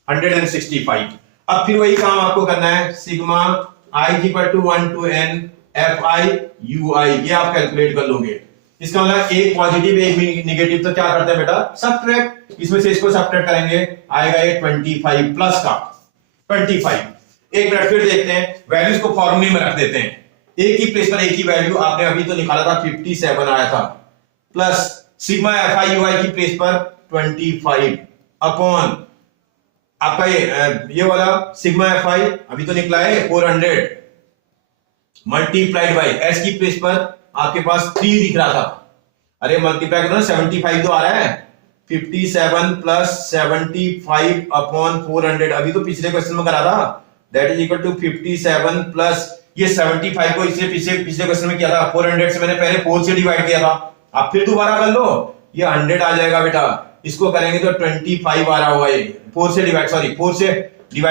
165। अब फिर वही काम आपको करना है, sigma i equal to 1 to n fi ui, ये आप कैलकुलेट कर लोगे। इसका मतलब एक पॉजिटिव एक नेगेटिव, तो क्या करते हैं बेटा सबट्रैक्ट, इसमें से इसको सबट्रैक्ट करेंगे आएगा ये 25 प्लस का 25। एक मिनट फिर देखते हैं, वैल्यूज को फॉर्मूले में रख देते हैं, एक ही प्लेस पर एक ही वैल्यू आपने अभी तो निकाला था 57 आया था, प्लस सिग्मा fi ui की प्लेस पर 25 अपॉन आपका ये वाला सिग्मा fi अभी तो निकला है 400 मल्टीप्लाइड बाई एच की प्लेस पर आपके पास 3 दिख रहा था, अरे मल्टीप्लाई करो ना, 75 तो आ रहा है, 57 प्लस 75 अपॉन 400, अभी तो पिछले क्वेश्चन में करा था, that is equal to 57 plus ये 75 को इससे पिछले क्वेश्चन में किया था 400 से, मैंने पहले 4 से डिवाइड किया था, आप फिर दोबारा कर लो, ये 100 आ जाएगा बेटा, इसको करेंगे तो 25 आ रहा होगा, ये 4 से डिवाइड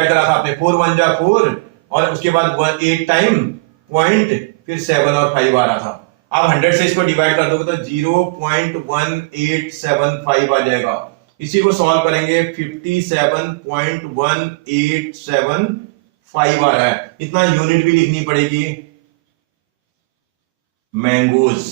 करा था आपने, 4 1 जा 4 और उसके बाद 8 टाइम पॉइंट फिर 7 और 5 आ रहा था। अब 100 से इसको डिवाइड कर दोगे तो 0.1875 आ जाएगा, इसी को सॉल्व करेंगे 57.1875 आ रहा है, इतना यूनिट भी लिखनी पड़ेगी। मैंगोज,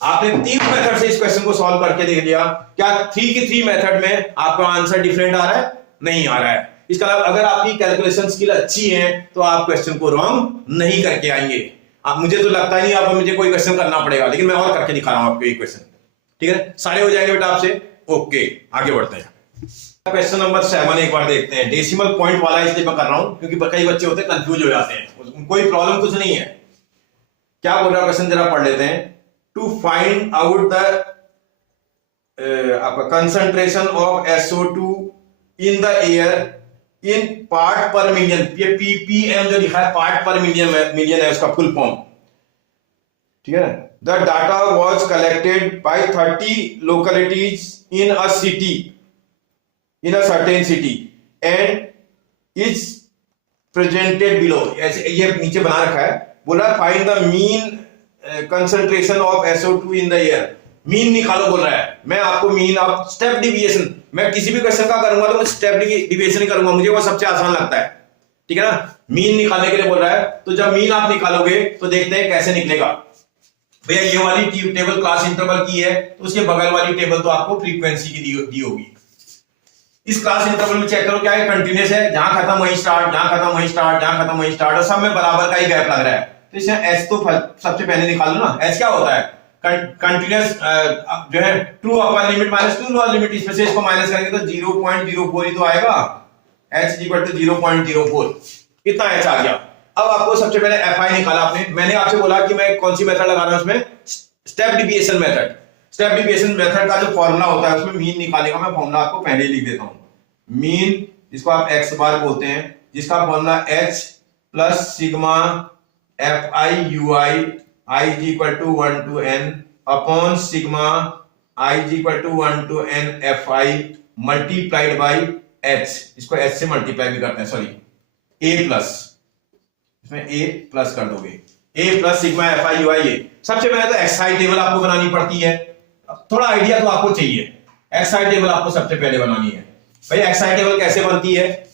आपने 3 मेथड से इस क्वेश्चन को सॉल्व करके देख लिया, क्या 3 की 3 मेथड में आपका आंसर डिफरेंट आ रहा है? नहीं आ रहा है। इसका अगर आपकी कैलकुलेशन स्किल अच्छी है तो आप क्वेश्चन को रॉन्ग नहीं करके आएंगे। आप, मुझे तो लगता नहीं आप मुझे कोई क्वेश्चन करना पड़ेगा, लेकिन मैं और करके दिखा रहा हूं आपको एक क्वेश्चन, ठीक है, सारे हो जाएंगे बेटा आपसे। ओके, आगे बढ़ते हैं। क्वेश्चन नंबर 7 एक बार देखते हैं, डेसिमल पॉइंट वाला इसलिए मैं कर रहा हूं क्योंकि कई बच्चे होते हैं कंफ्यूज हो जाते हैं, कोई प्रॉब्लम कुछ नहीं है। क्या बोल रहा है क्वेश्चन, जरा पढ़ लेते हैं। टू फाइंड आउट द आपका concentration of SO2 in the air in part पर मिलियन, ये ppm जो लिखा है पार्ट पर मिलियन है उसका फुल फॉर्म, ठीक है। The data was collected by 30 localities in a city, in a certain city and is presented below, ऐसे ये नीचे बना रखा है, बोला find the mean concentration of SO2 in the air, mean निकालो बोल रहा है। मैं आपको मीन, आप स्टेप डिविएशन, मैं किसी भी क्वेश्चन का करूंगा तो मैं स्टेप डिविएशन ही करूंगा, मुझे वो सबसे आसान लगता है, ठीक है ना। मीन निकालने के लिए बोल रहा है, तो जब मीन आप निकालोगे तो देखते हैं कैसे निकलेगा। भैया ये वाली टेबल क्लास इंटरवल की है, तो उसके बगल वाली टेबल तो आपको फ्रीक्वेंसी की दी होगी। इस क्लास इंटरवल में चेक करो क्या है, कंटिन्यूस है, जहां खत्म वहीं स्टार्ट, जहां खत्म वहीं स्टार्ट, जहां खत्म वहीं स्टार्ट, और सब में बराबर का ही गैप लग रहा है, तो इसमें एच तो सबसे पहले निकाल लो ना। एच क्या होता है, कंटिन्यूस जो है true upper limit minus true lower limit, इसमें से इसको माइनस करेंगे तो 0.04 ही तो आएगा, h इक्वल टू 0.04, इतना h आ गया। अब आपको सबसे पहले fi निकाला आपने, मैंने आपसे बोला कि मैं कौन सी मेथड लगा रहा हूं उसमें, step deviation method. Step deviation method का जो फॉर्मूला होता है उसमें मीन निकालने का मैं फॉर्मूला आपको पहले ही लिख देता हूं। मीन, जिसको आप x बार बोलते हैं, जिसका formula h plus sigma fi ui I is equal to 1 to n upon sigma I is equal to 1 to n fi multiplied by h, इसको h से मल्टीप्लाई भी करते हैं, सॉरी a प्लस, इसमें a plus कर दोगे, a plus sigma fi ui। ये सबसे पहले तो xi टेबल आपको बनानी पड़ती है, थोड़ा आइडिया तो आपको चाहिए, xi टेबल आपको सबसे पहले बनानी है। भाई xi टेबल कैसे बनती है,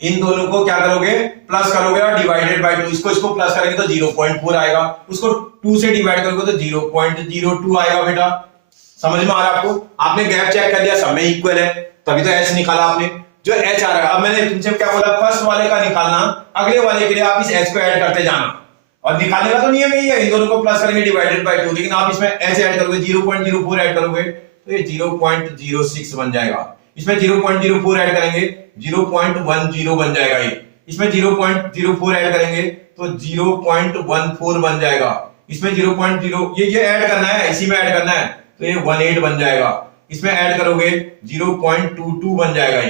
इन दोनों को क्या करोगे, प्लस करोगे और डिवाइडेड बाय 2, इसको प्लस करेंगे तो 0.4 आएगा, उसको 2 से डिवाइड करोगे तो 0.02 आएगा। बेटा समझ में आ रहा है आपको, आपने गैप चेक कर लिया, सब में इक्वल है, तभी तो h निकाला आपने, जो h आ रहा है। अब मैंने तुमसे क्या बोला, फर्स्ट वाले का निकालना, अगले वाले के लिए आप इस h को ऐड करते जाना, और निकालने का तो नियम यही है, इन दोनों को प्लस करेंगे डिवाइडेड बाय 2, लेकिन आप इसमें h ऐड करोगे, 0.04 ऐड करोगे तो ये 0.06 बन जाएगा, इसमें 0.04 ऐड करेंगे 0.10 बन जाएगा, ये इसमें 0.04 ऐड करेंगे तो 0.14 बन जाएगा, इसमें 0.0 ये ऐड करना है, इसी में ऐड करना है तो ये 18 बन जाएगा, इसमें ऐड करोगे 0.22 बन जाएगा,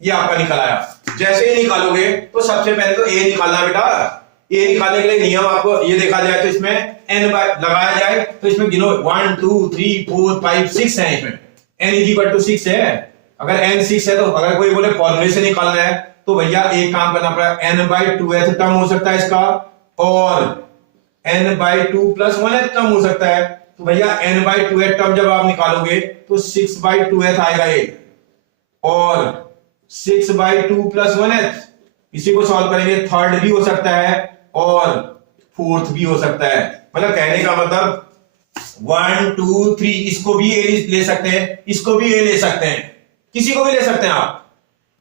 ये आपका निकल आया। जैसे ही निकालोगे तो सबसे पहले तो a निकालना बेटा, a निकालने के लिए नियम आपको ये देखा जाए तो इसमें n लगाया जाए तो इसमें गिनो 1 2 3 4 5 6 है, इसमें n इज इक्वल टू 6 है। अगर n 6 है तो अगर कोई बोले फॉर्मूले से निकालना है तो भैया एक काम करना पड़ेगा, n/2th टर्म हो सकता है इसका, और n/2 + 1th टर्म हो सकता है, तो भैया n/2th टर्म जब आप निकालोगे तो 6/2th आएगा ये, और 6/2 + 1th, इसी को सॉल्व करेंगे, थर्ड भी हो सकता है और फोर्थ भी हो सकता है। मतलब कहने का मतलब 1 2 3, इसको भी ए ले सकते हैं, इसको भी ए ले सकते हैं, किसी को भी ले सकते हैं आप,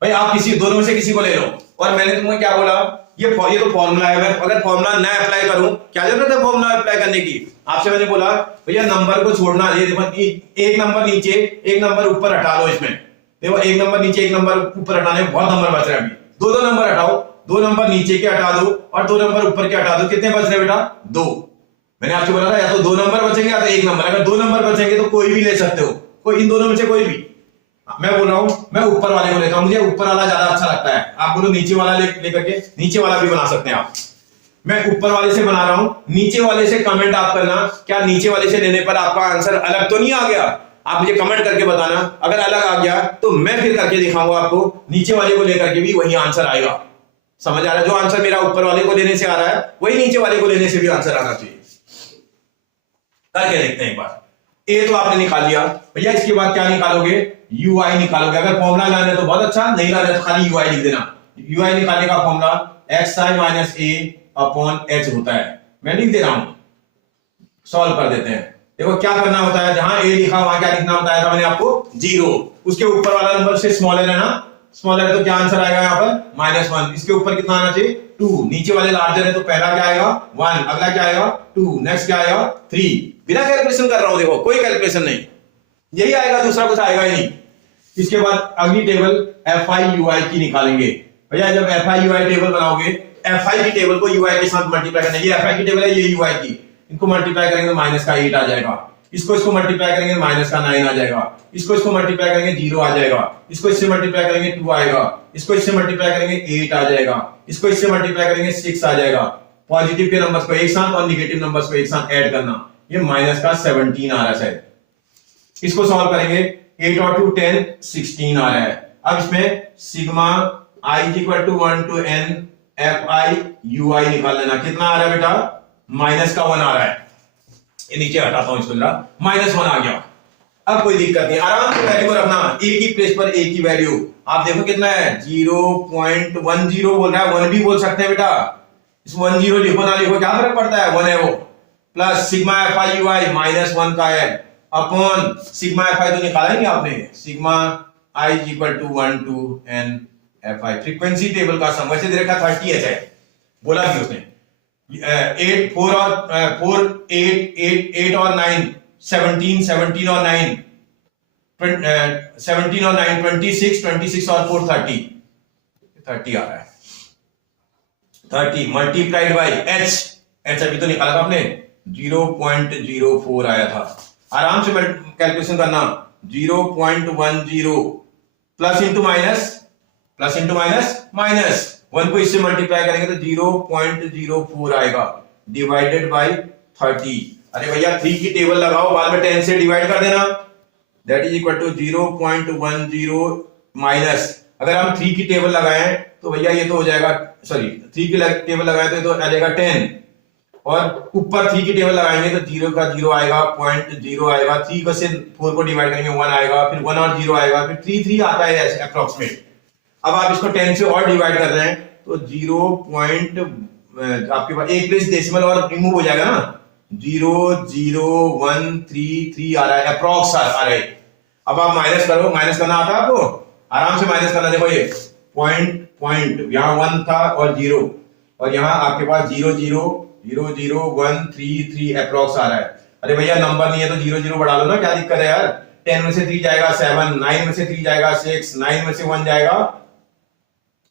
भाई आप किसी दोनों में से किसी को ले लो। और मैंने तुम्हें क्या बोला, ये तो फॉर्मूला है, मैं अगर फॉर्मूला ना अप्लाई करूं, क्या जरूरत है फॉर्मूला अप्लाई करने की, आपसे मैंने बोला भैया नंबर को छोड़ना, ये देखो एक नंबर नीचे एक नंबर ऊपर हटा लो, इसमें देखो एक नंबर नीचे एक नंबर ऊपर हटाने में बहुत नंबर बच रहा है, अभी दो नंबर हटाओ, 2 नंबर नीचे के हटा दो और 2 नंबर ऊपर के हटा दो, कितने बच रहे बेटा? 2। मैंने आपसे बोला था या तो 2 नंबर बचेंगे या तो 1 नंबर। अगर 2 नंबर बचेंगे तो कोई भी ले सकते हो, कोई इन दोनों में से कोई भी। मैं बोल रहा हूं मैं ऊपर वाले को लेता हूं, मुझे ऊपर वाला ज्यादा अच्छा लगता है। आप बोलो नीचे वाला लेकर के, नीचे वाला भी बना सकते हैं आप। मैं ऊपर वाले से बना रहा हूं, नीचे वाले से कमेंट आप करना, क्या नीचे वाले से लेने पर आपका आंसर अलग तो नहीं आ गया? आप मुझे कमेंट करके बताना। अगर अलग आ गया तो मैं फिर करके दिखाऊंगा आपको, नीचे वाले को लेकर के भी वही आंसर आएगा। समझ आ रहा है? जो आंसर मेरा ऊपर वाले को लेने से आ रहा है वही नीचे वाले को लेने से भी आंसर आना चाहिए। करके देखते हैं एक बार। ए तो आपने निकाल लिया भैया, इसके बाद क्या निकालोगे? यूआई निकालोगे। अगर फॉर्मूला लाना है तो बहुत अच्छा, नहीं लाना है तो खाली यूआई लिख देना। यूआई निकालने का फॉर्मूला xi माइनस ए अपॉन एच होता है। मैं लिख दे रहा हूं, सॉल्व कर देते हैं। देखो क्या करना होता है, जहां ए लिखा वहां क्या लिखना होता है, मैंने आपको 0। उसके ऊपर वाला नंबर से स्मॉलर है ना, स्मॉलर है तो क्या आंसर आएगा यहाँ पर? -1। इसके ऊपर कितना आना चाहिए? 2। नीचे वाले लार्जर है तो पहला क्या आएगा? 1। अगला क्या आएगा? 2। नेक्स्ट क्या आएगा? 3। बिना कैलकुलेशन कर रहा हूं, देखो कोई कैलकुलेशन नहीं, यही आएगा, दूसरा कुछ आएगा ही नहीं। इसके बाद अगली टेबल FI की निकालेंगे। भैया जब FI टेबल बनाओगे, FI की टेबल को UI के साथ मल्टीप्लाई करना है। ये FI की टेबल है, ये UI की, इनको मल्टीप्लाई करेंगे तो माइनस का 8 आ जाएगा। इसको मल्टीप्लाई करेंगे माइनस का 9 आ जाएगा। इसको मल्टीप्लाई करेंगे 0 आ जाएगा। इसको इससे मल्टीप्लाई करेंगे 2 आएगा। इसको इससे मल्टीप्लाई करेंगे 8 आ जाएगा। इसको इससे मल्टीप्लाई करेंगे 6 आ जाएगा। पॉजिटिव के नंबर्स को एक साथ और निगेटिव नंबर्स को एक साथ ऐड करना, ये माइनस का 17 आ रहा है शायद। इसको सॉल्व करेंगे 8 और 2 10 16 आ रहा है। अब इसमें sigma i equal to 1 to n fi ui निकाल लेना। कितना आ रहा है बेटा? -1 आ रहा है। ये नीचे हटाता हूं इसको जरा, -1 आ गया। अब कोई दिक्कत नहीं, आराम से वैल्यू रखना, एक ही प्लेस पर एक ही वैल्यू। आप देखो कितना है, 0.10 बोल रहा है, 1 भी बोल सकते हैं बेटा। इस 10 लिखो ना लिखो क्या फर्क पड़ता है, 1 है वो। प्लस सिग्मा fi ui -1 का है अपॉन सिग्मा fi तो निकाला ही नहीं आपने, sigma i equal to 1 to n fi। Frequency table का सम वैसे दे रखा 30h है, बोला भी उसने। 8 4 और 4 8 और 9 17 और 9 17 और 9 26 और 4 30 आ रहा है। 30 मल्टीप्लाइड बाई h अभी तो निकाला था आपने, 0.04 आया था। आराम से कैलकुलेशन करना, 0.10 प्लस इंटू माइनस 1 को इससे मल्टीप्लाई करेंगे तो 0.04 आएगा डिवाइडेड बाई 30। अरे भैया 3 की टेबल लगाओ, बाद में 10 से डिवाइड कर देना, that is equal to 0.10 minus, अगर हम 3 की टेबल लगाएं तो भैया ये तो हो जाएगा, सॉरी 3 की टेबल लगाएं तो आ जाएगा 10, और ऊपर 3 की टेबल लगाएंगे तो 0 का 0 आएगा, 0.0 आएगा, 3 को से 4 को डिवाइड करेंगे 1 आएगा, फिर 1 और 0 आएगा, फिर 3 आता है ऐसे अप्रोक्सीमेट। अब आप इसको 10 से और डिवाइड कर रहे हैं तो 0. आपके पास एक प्लेस डेसिमल और रिमूव हो जाएगा ना, 0.0133 आ रहा है, अप्रोक्स आ रहा है। अब आप माइनस करो, माइनस करना आता है आपको, आराम से माइनस करना। देखो ये पॉइंट यहाँ 1 था और 0, और यहाँ आपके पास 0.00133 अप्रोक्स आ रहा है। अरे भैया नंबर नहीं है तो 0 बढ़ा लो ना, क्या दिक्कत है यार। 10 में से 3 जाएगा 7, 9 में से 3 जाएगा 6, 9 में से 1 जाएगा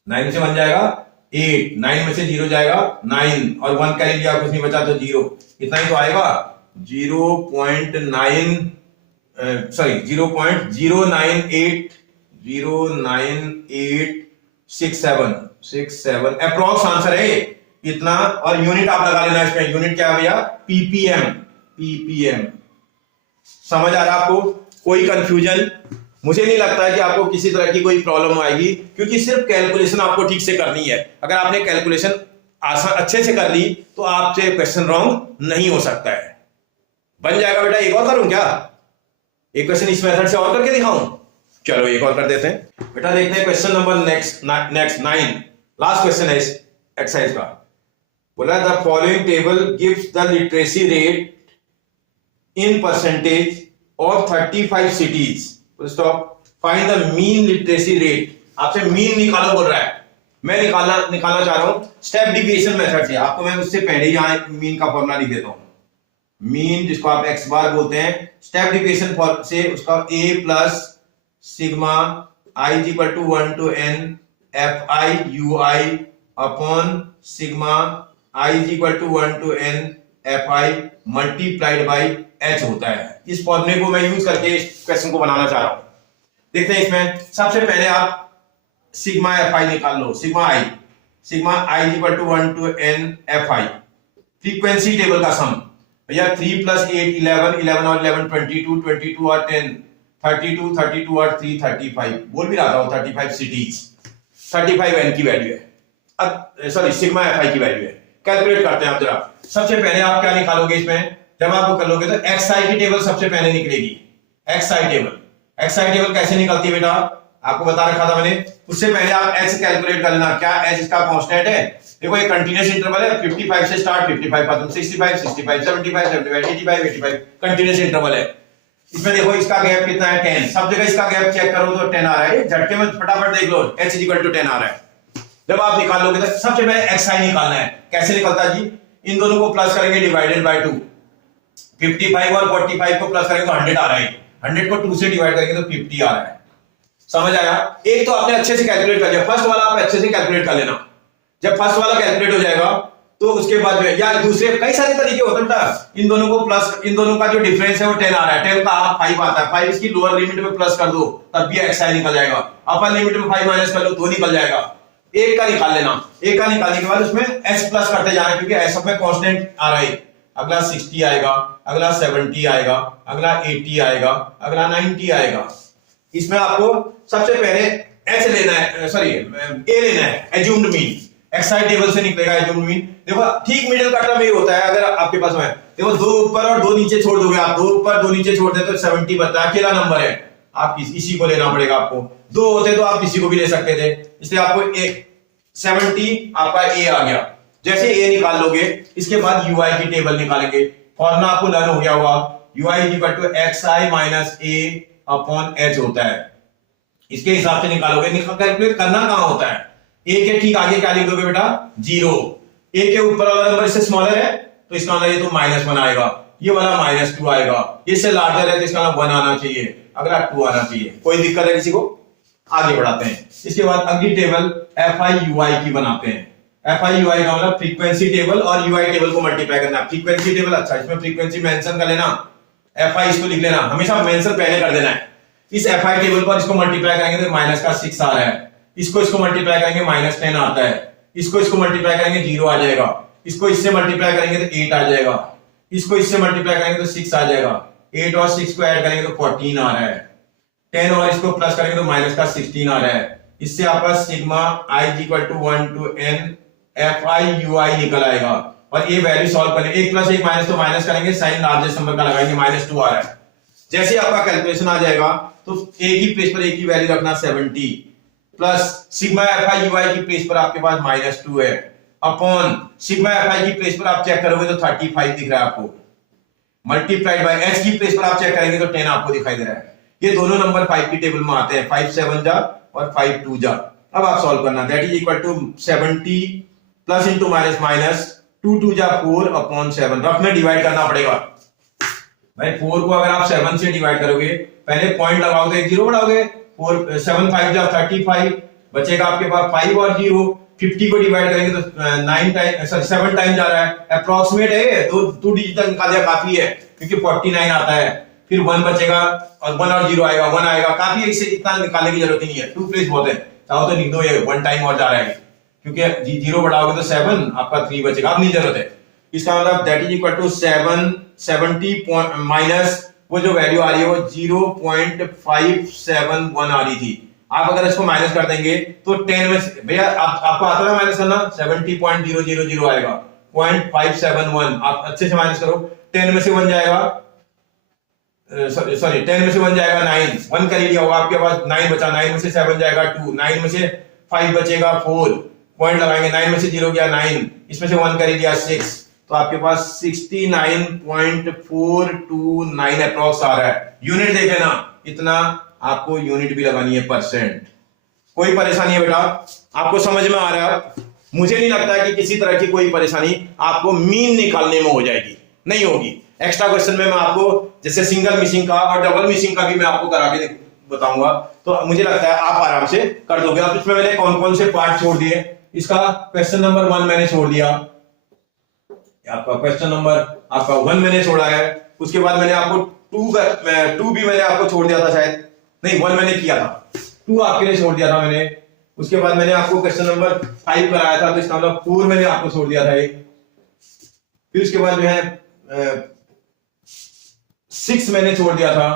8, 9 में से 0 जाएगा 9, और 1 का लिया कुछ नहीं बचा तो 0, इतना ही तो आएगा। 0.09867 अप्रोक्स आंसर है इतना। और यूनिट आप लगा लेना इसमें, यूनिट क्या है भैया? पीपीएम। समझ आ रहा है आपको? कोई कंफ्यूजन? मुझे नहीं लगता है कि आपको किसी तरह की कोई प्रॉब्लम आएगी, क्योंकि सिर्फ कैलकुलेशन आपको ठीक से करनी है। अगर आपने कैलकुलेशन आसान अच्छे से कर ली तो आपसे क्वेश्चन रॉन्ग नहीं हो सकता है। बन जाएगा बेटा। एक और करूं क्या? एक क्वेश्चन इस मेथड से और करके दिखाऊं? चलो एक और कर देते हैं बेटा। देखते हैं question number next 9, last question है इस एक्सरसाइज का। बोला the following table gives the literacy rate in percentage of 35 cities. Stop. Find the mean literacy rate. आपसे मीन निकालो बोल रहा है, मैं निकालना चाह रहा हूं स्टेप डिविएशन मेथड से। आपको मैं उससे पहले ही यहां मीन का फॉर्मूला लिख देता हूं। मीन जिसको आप x बार बोलते हैं, स्टेप डिविएशन से उसका a plus sigma i equal to 1 to n fi ui upon sigma i is equal to 1 to n fi multiplied by h होता है। इस फॉर्मूले को मैं यूज करके इस क्वेश्चन को बनाना चाह रहा हूं। देखते हैं इसमें सबसे पहले आप सिग्मा fi निकाल लो। Sigma i is equal to 1 to n fi frequency table का सम भैया 3 + 8 11 11 और 11 22 22 और 10 32 32 और 3 35 बोल भी रहा था 35 सिटीज 35 n की वैल्यू है। अब सॉरी सिग्मा fi की वैल्यू है। कैलकुलेट करते हैं आप जरा। सबसे पहले आप क्या निकालोगे इसमें, जब आप कर लोगे तो xi की टेबल सबसे पहले निकलेगी। xi टेबल कैसे निकलती है बेटा, आपको बता रखा था मैंने। उससे पहले आप h कैलकुलेट कर लेना। क्या h इसका कांस्टेंट है? देखो ये कंटीन्यूअस इंटरवल है। 55 से स्टार्ट 55 खत्म 65 65 75 75 85 85 कंटीन्यूअस इंटरवल है। इसमें देखो इसका गैप कितना है 10। सब जगह इसका गैप चेक करो तो 10 आ रहा है। झटके में फटाफट देख लो h = 10 आ रहा है। जब आप निकाल लोगे तो सबसे पहले xi निकालना है। कैसे निकलता है जी, इन दोनों को प्लस करेंगे डिवाइडेड बाय 2। 55 और 45 को प्लस करेंगे तो 100 आ रहा है। 100 को 2 से डिवाइड करेंगे तो 50 आ रहा है। समझ आया? एक तो आपने अच्छे से कैलकुलेट कर लिया। फर्स्ट वाला आप अच्छे से कैलकुलेट कर लेना। जब फर्स्ट वाला कैलकुलेट हो जाएगा तो उसके बाद जो है या दूसरे कई सारे तरीके होते हैं। इन दोनों को प्लस, इन दोनों का जो डिफरेंस है वो 10 आ रहा है। 10 का हाफ 5 आता है। 5 इसकी लोअर लिमिट में प्लस कर दो तब भी xi निकल जाएगा। अपर लिमिट में 5 माइनस कर लो तो निकल जाएगा। एक का निकाल लेना। एक का निकालने के बाद उसमें s प्लस करते जाना क्योंकि s में कांस्टेंट आ रहा है। अगला 60 आएगा, अगला 70 आएगा, अगला 80 आएगा, अगला 90 आएगा। इसमें आपको सबसे पहले h लेना है, सॉरी a लेना है, एज्यूम्ड मीन। xi टेबल से निकलेगा एज्यूम्ड मीन। देखो ठीक मिडिल का टर्म ये होता है। अगर आपके पास में देखो 2 ऊपर और 2 नीचे छोड़ दोगे आप, 2 ऊपर 2 नीचे छोड़ दे तो 70 बनता है। अकेला नंबर है, आप इसी को लेना पड़ेगा आपको। 2 होते तो आप किसी को भी ले सकते थे, इसलिए आपको 70 आपका a आ गया। जैसे a निकाल लोगे इसके बाद ui की टेबल निकालेंगे। फॉर्मूला आपको लर्न हो गया होगा। ui = xi - a upon h होता है। इसके हिसाब से निकालोगे। कैलकुलेट करना कहां होता है, a के ठीक आगे क्या लिख दोगे बेटा 0। a के ऊपर वाला नंबर इससे स्मॉलर है तो इसका मतलब ये तो -1 आएगा, ये वाला -2 आएगा। इससे लार्जर है तो इसका 1 आना चाहिए, अगला 2 आना चाहिए। कोई दिक्कत है किसी को? आगे बढ़ाते हैं। इसके बाद अगली टेबल FI/UI की बनाते हैं। FI/UI का मतलब फ्रीक्वेंसी टेबल और UI टेबल को मल्टीप्लाई करना। फ्रीक्वेंसी टेबल, अच्छा इसमें फ्रीक्वेंसी मेंशन कर लेना। FI इसको लिख लेना, हमेशा मेंशन पहले कर देना है। इस FI टेबल पर इसको मल्टीप्लाई करेंगे तो -6 आ रहा है। इसको मल्टीप्लाई करेंगे -10 आता है। इसको मल्टीप्लाई करेंगे 0 आ जाएगा। इसको इससे मल्टीप्लाई करेंगे तो 8 आ जाएगा। इसको इससे मल्टीप्लाई करेंगे तो 6 आ जाएगा। 8 और 6 को ऐड करेंगे तो 14 आ रहा है। 10 और इसको प्लस करेंगे तो -16 आ रहा है। इससे आपका sigma i = 1 to n FI/UI निकल आएगा। और ये वैल्यू सॉल्व करेंगे। 1 + 1 माइनस तो माइनस करेंगे, साइन लार्जेस्ट नंबर का लगाएंगे, -2 आ रहा है। जैसे आपका कैलकुलेशन आ जाएगा तो a की प्लेस पर a की वैल्यू रखना 70 प्लस सिग्मा FI/UI की प्लेस पर आपके पास -2 है अपॉन सिग्मा FI की प्लेस पर आप चेक करोगे तो 35 दिख रहा है आपको, मल्टीप्लाइड बाय h की प्लेस पर आप चेक करेंगे तो 10 आपको दिखाई दे रहा है। ये दोनों नंबर 5 की टेबल में आते हैं। 5 7 जा और 5 2 जा। अब आप सॉल्व करना। That is equal to 70 plus into minus 2 2 जा 4 अपॉन 7। रफ में डिवाइड करना पड़ेगा भाई। 4 को अगर आप 7 से डिवाइड करोगे, पहले पॉइंट लगाओगे तो 1 0 बढ़ाओगे। 4 7 5 जा 35 बचेगा आपके पास 5 और 0। 50 को डिवाइड करेंगे तो 9 टाइम, सॉरी 7 टाइम जा रहा है। अप्रोक्सीमेट है, दो डिजिट तक निकाल दिया काफी है क्योंकि 49 आता है। फिर 1 बचेगा और 1 और 0 आएगा, 1 आएगा। काफी है, इससे इतना निकालने की जरूरत ही नहीं है। 2 प्लेस बहुत है, चाहो तो लिख दो, ये 1 टाइम और जा रहा है क्योंकि 0 बढ़ाओगे तो 7 आपका 3 बचेगा। अब नहीं जरूरत है। इसका मतलब that is equal to 70 minus वो जो वैल्यू आ रही है वो 0.571 आ रही थी। आप अगर इसको माइनस कर देंगे तो 10 में भैया आपको आता है माइनस करना, 70.000 आएगा। 0.571 आप अच्छे से माइनस करो। 10 में से 1 जाएगा, सॉरी 10 में से 1 जाएगा 9, 1 कर लिया होगा आपके पास। 9 बचा, 9 में से 7 जाएगा 2, 9 में से 5 बचेगा 4, पॉइंट लगाएंगे। 9 में से 0 गया 9, इसमें से 1 कर लिया 6, तो आपके पास 69.429 अप्रॉक्स आ रहा है। यूनिट देख लेना, इतना आपको यूनिट भी लगानी है, परसेंट। कोई परेशानी है बेटा? आपको समझ में आ रहा है? मुझे नहीं लगता है कि किसी तरह की कोई परेशानी आपको मीन निकालने में हो जाएगी, नहीं होगी। एक्स्ट्रा क्वेश्चन में मैं आपको जैसे सिंगल मिसिंग का और डबल मिसिंग का भी मैं आपको करा के बताऊंगा, तो मुझे लगता है आप आराम से कर दोगे। अब इसमें मैंने कौन कौन से पार्ट छोड़ दिए इसका क्वेश्चन नंबर 1 मैंने छोड़ दिया, आपका क्वेश्चन नंबर आपका 1 मैंने छोड़ा है। उसके बाद मैंने आपको 2 भी मैंने आपको छोड़ दिया था, शायद नहीं 1 मैंने किया था, 2 आपके लिए छोड़ दिया था मैंने। उसके बाद मैंने आपको क्वेश्चन नंबर 5 कराया था, तो इसका मतलब 4 मैंने आपको छोड़ दिया था एक। फिर उसके बाद जो है 6 मैंने छोड़ दिया था,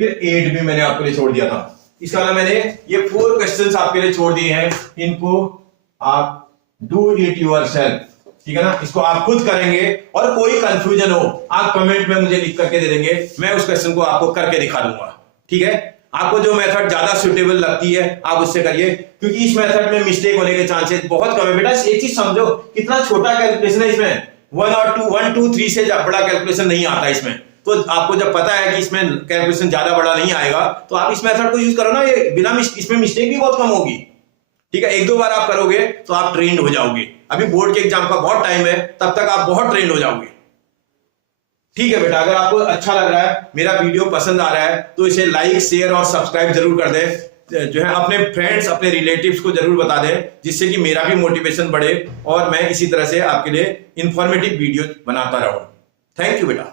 फिर 8 भी मैंने आपके लिए छोड़ दिया था। इसका मतलब मैंने ये 4 क्वेश्चंस आपके लिए छोड़ दिए हैं, इनको आप डू इट योरसेल्फ, ठीक है ना, इसको आप खुद करेंगे। और कोई कंफ्यूजन हो आप कमेंट में मुझे लिख करके दे देंगे, मैं उस क्वेश्चन को आपको करके दिखा दूंगा, ठीक है। आपको जो मेथड ज्यादा सुटेबल लगती है आप उससे करिए, क्योंकि इस मेथड में मिस्टेक होने के चांसेस बहुत कम है। बेटा एक चीज समझो, कितना छोटा कैलकुलेशन है इसमें, 1 2 3 से बड़ा कैलकुलेशन नहीं आता इसमें। तो आपको जब पता है कि इसमें कैलकुलेशन ज्यादा बड़ा नहीं आएगा, तो आप इस मेथड को यूज करो ना, ये बिना इसमें मिस्टेक भी बहुत कम होगी, ठीक है। 1-2 बार आप करोगे तो आप ट्रेंड हो जाओगे। अभी बोर्ड के एग्जाम का बहुत टाइम है, तब तक आप बहुत ट्रेंड हो जाओगे, ठीक है बेटा। अगर आपको अच्छा लग रहा है, मेरा वीडियो पसंद आ रहा है, तो इसे लाइक शेयर और सब्सक्राइब जरूर कर दें, जो है अपने फ्रेंड्स अपने रिलेटिव्स को जरूर बता दें, जिससे कि मेरा भी मोटिवेशन बढ़े और मैं इसी तरह से आपके लिए इंफॉर्मेटिव वीडियो बनाता रहूं। थैंक यू बेटा।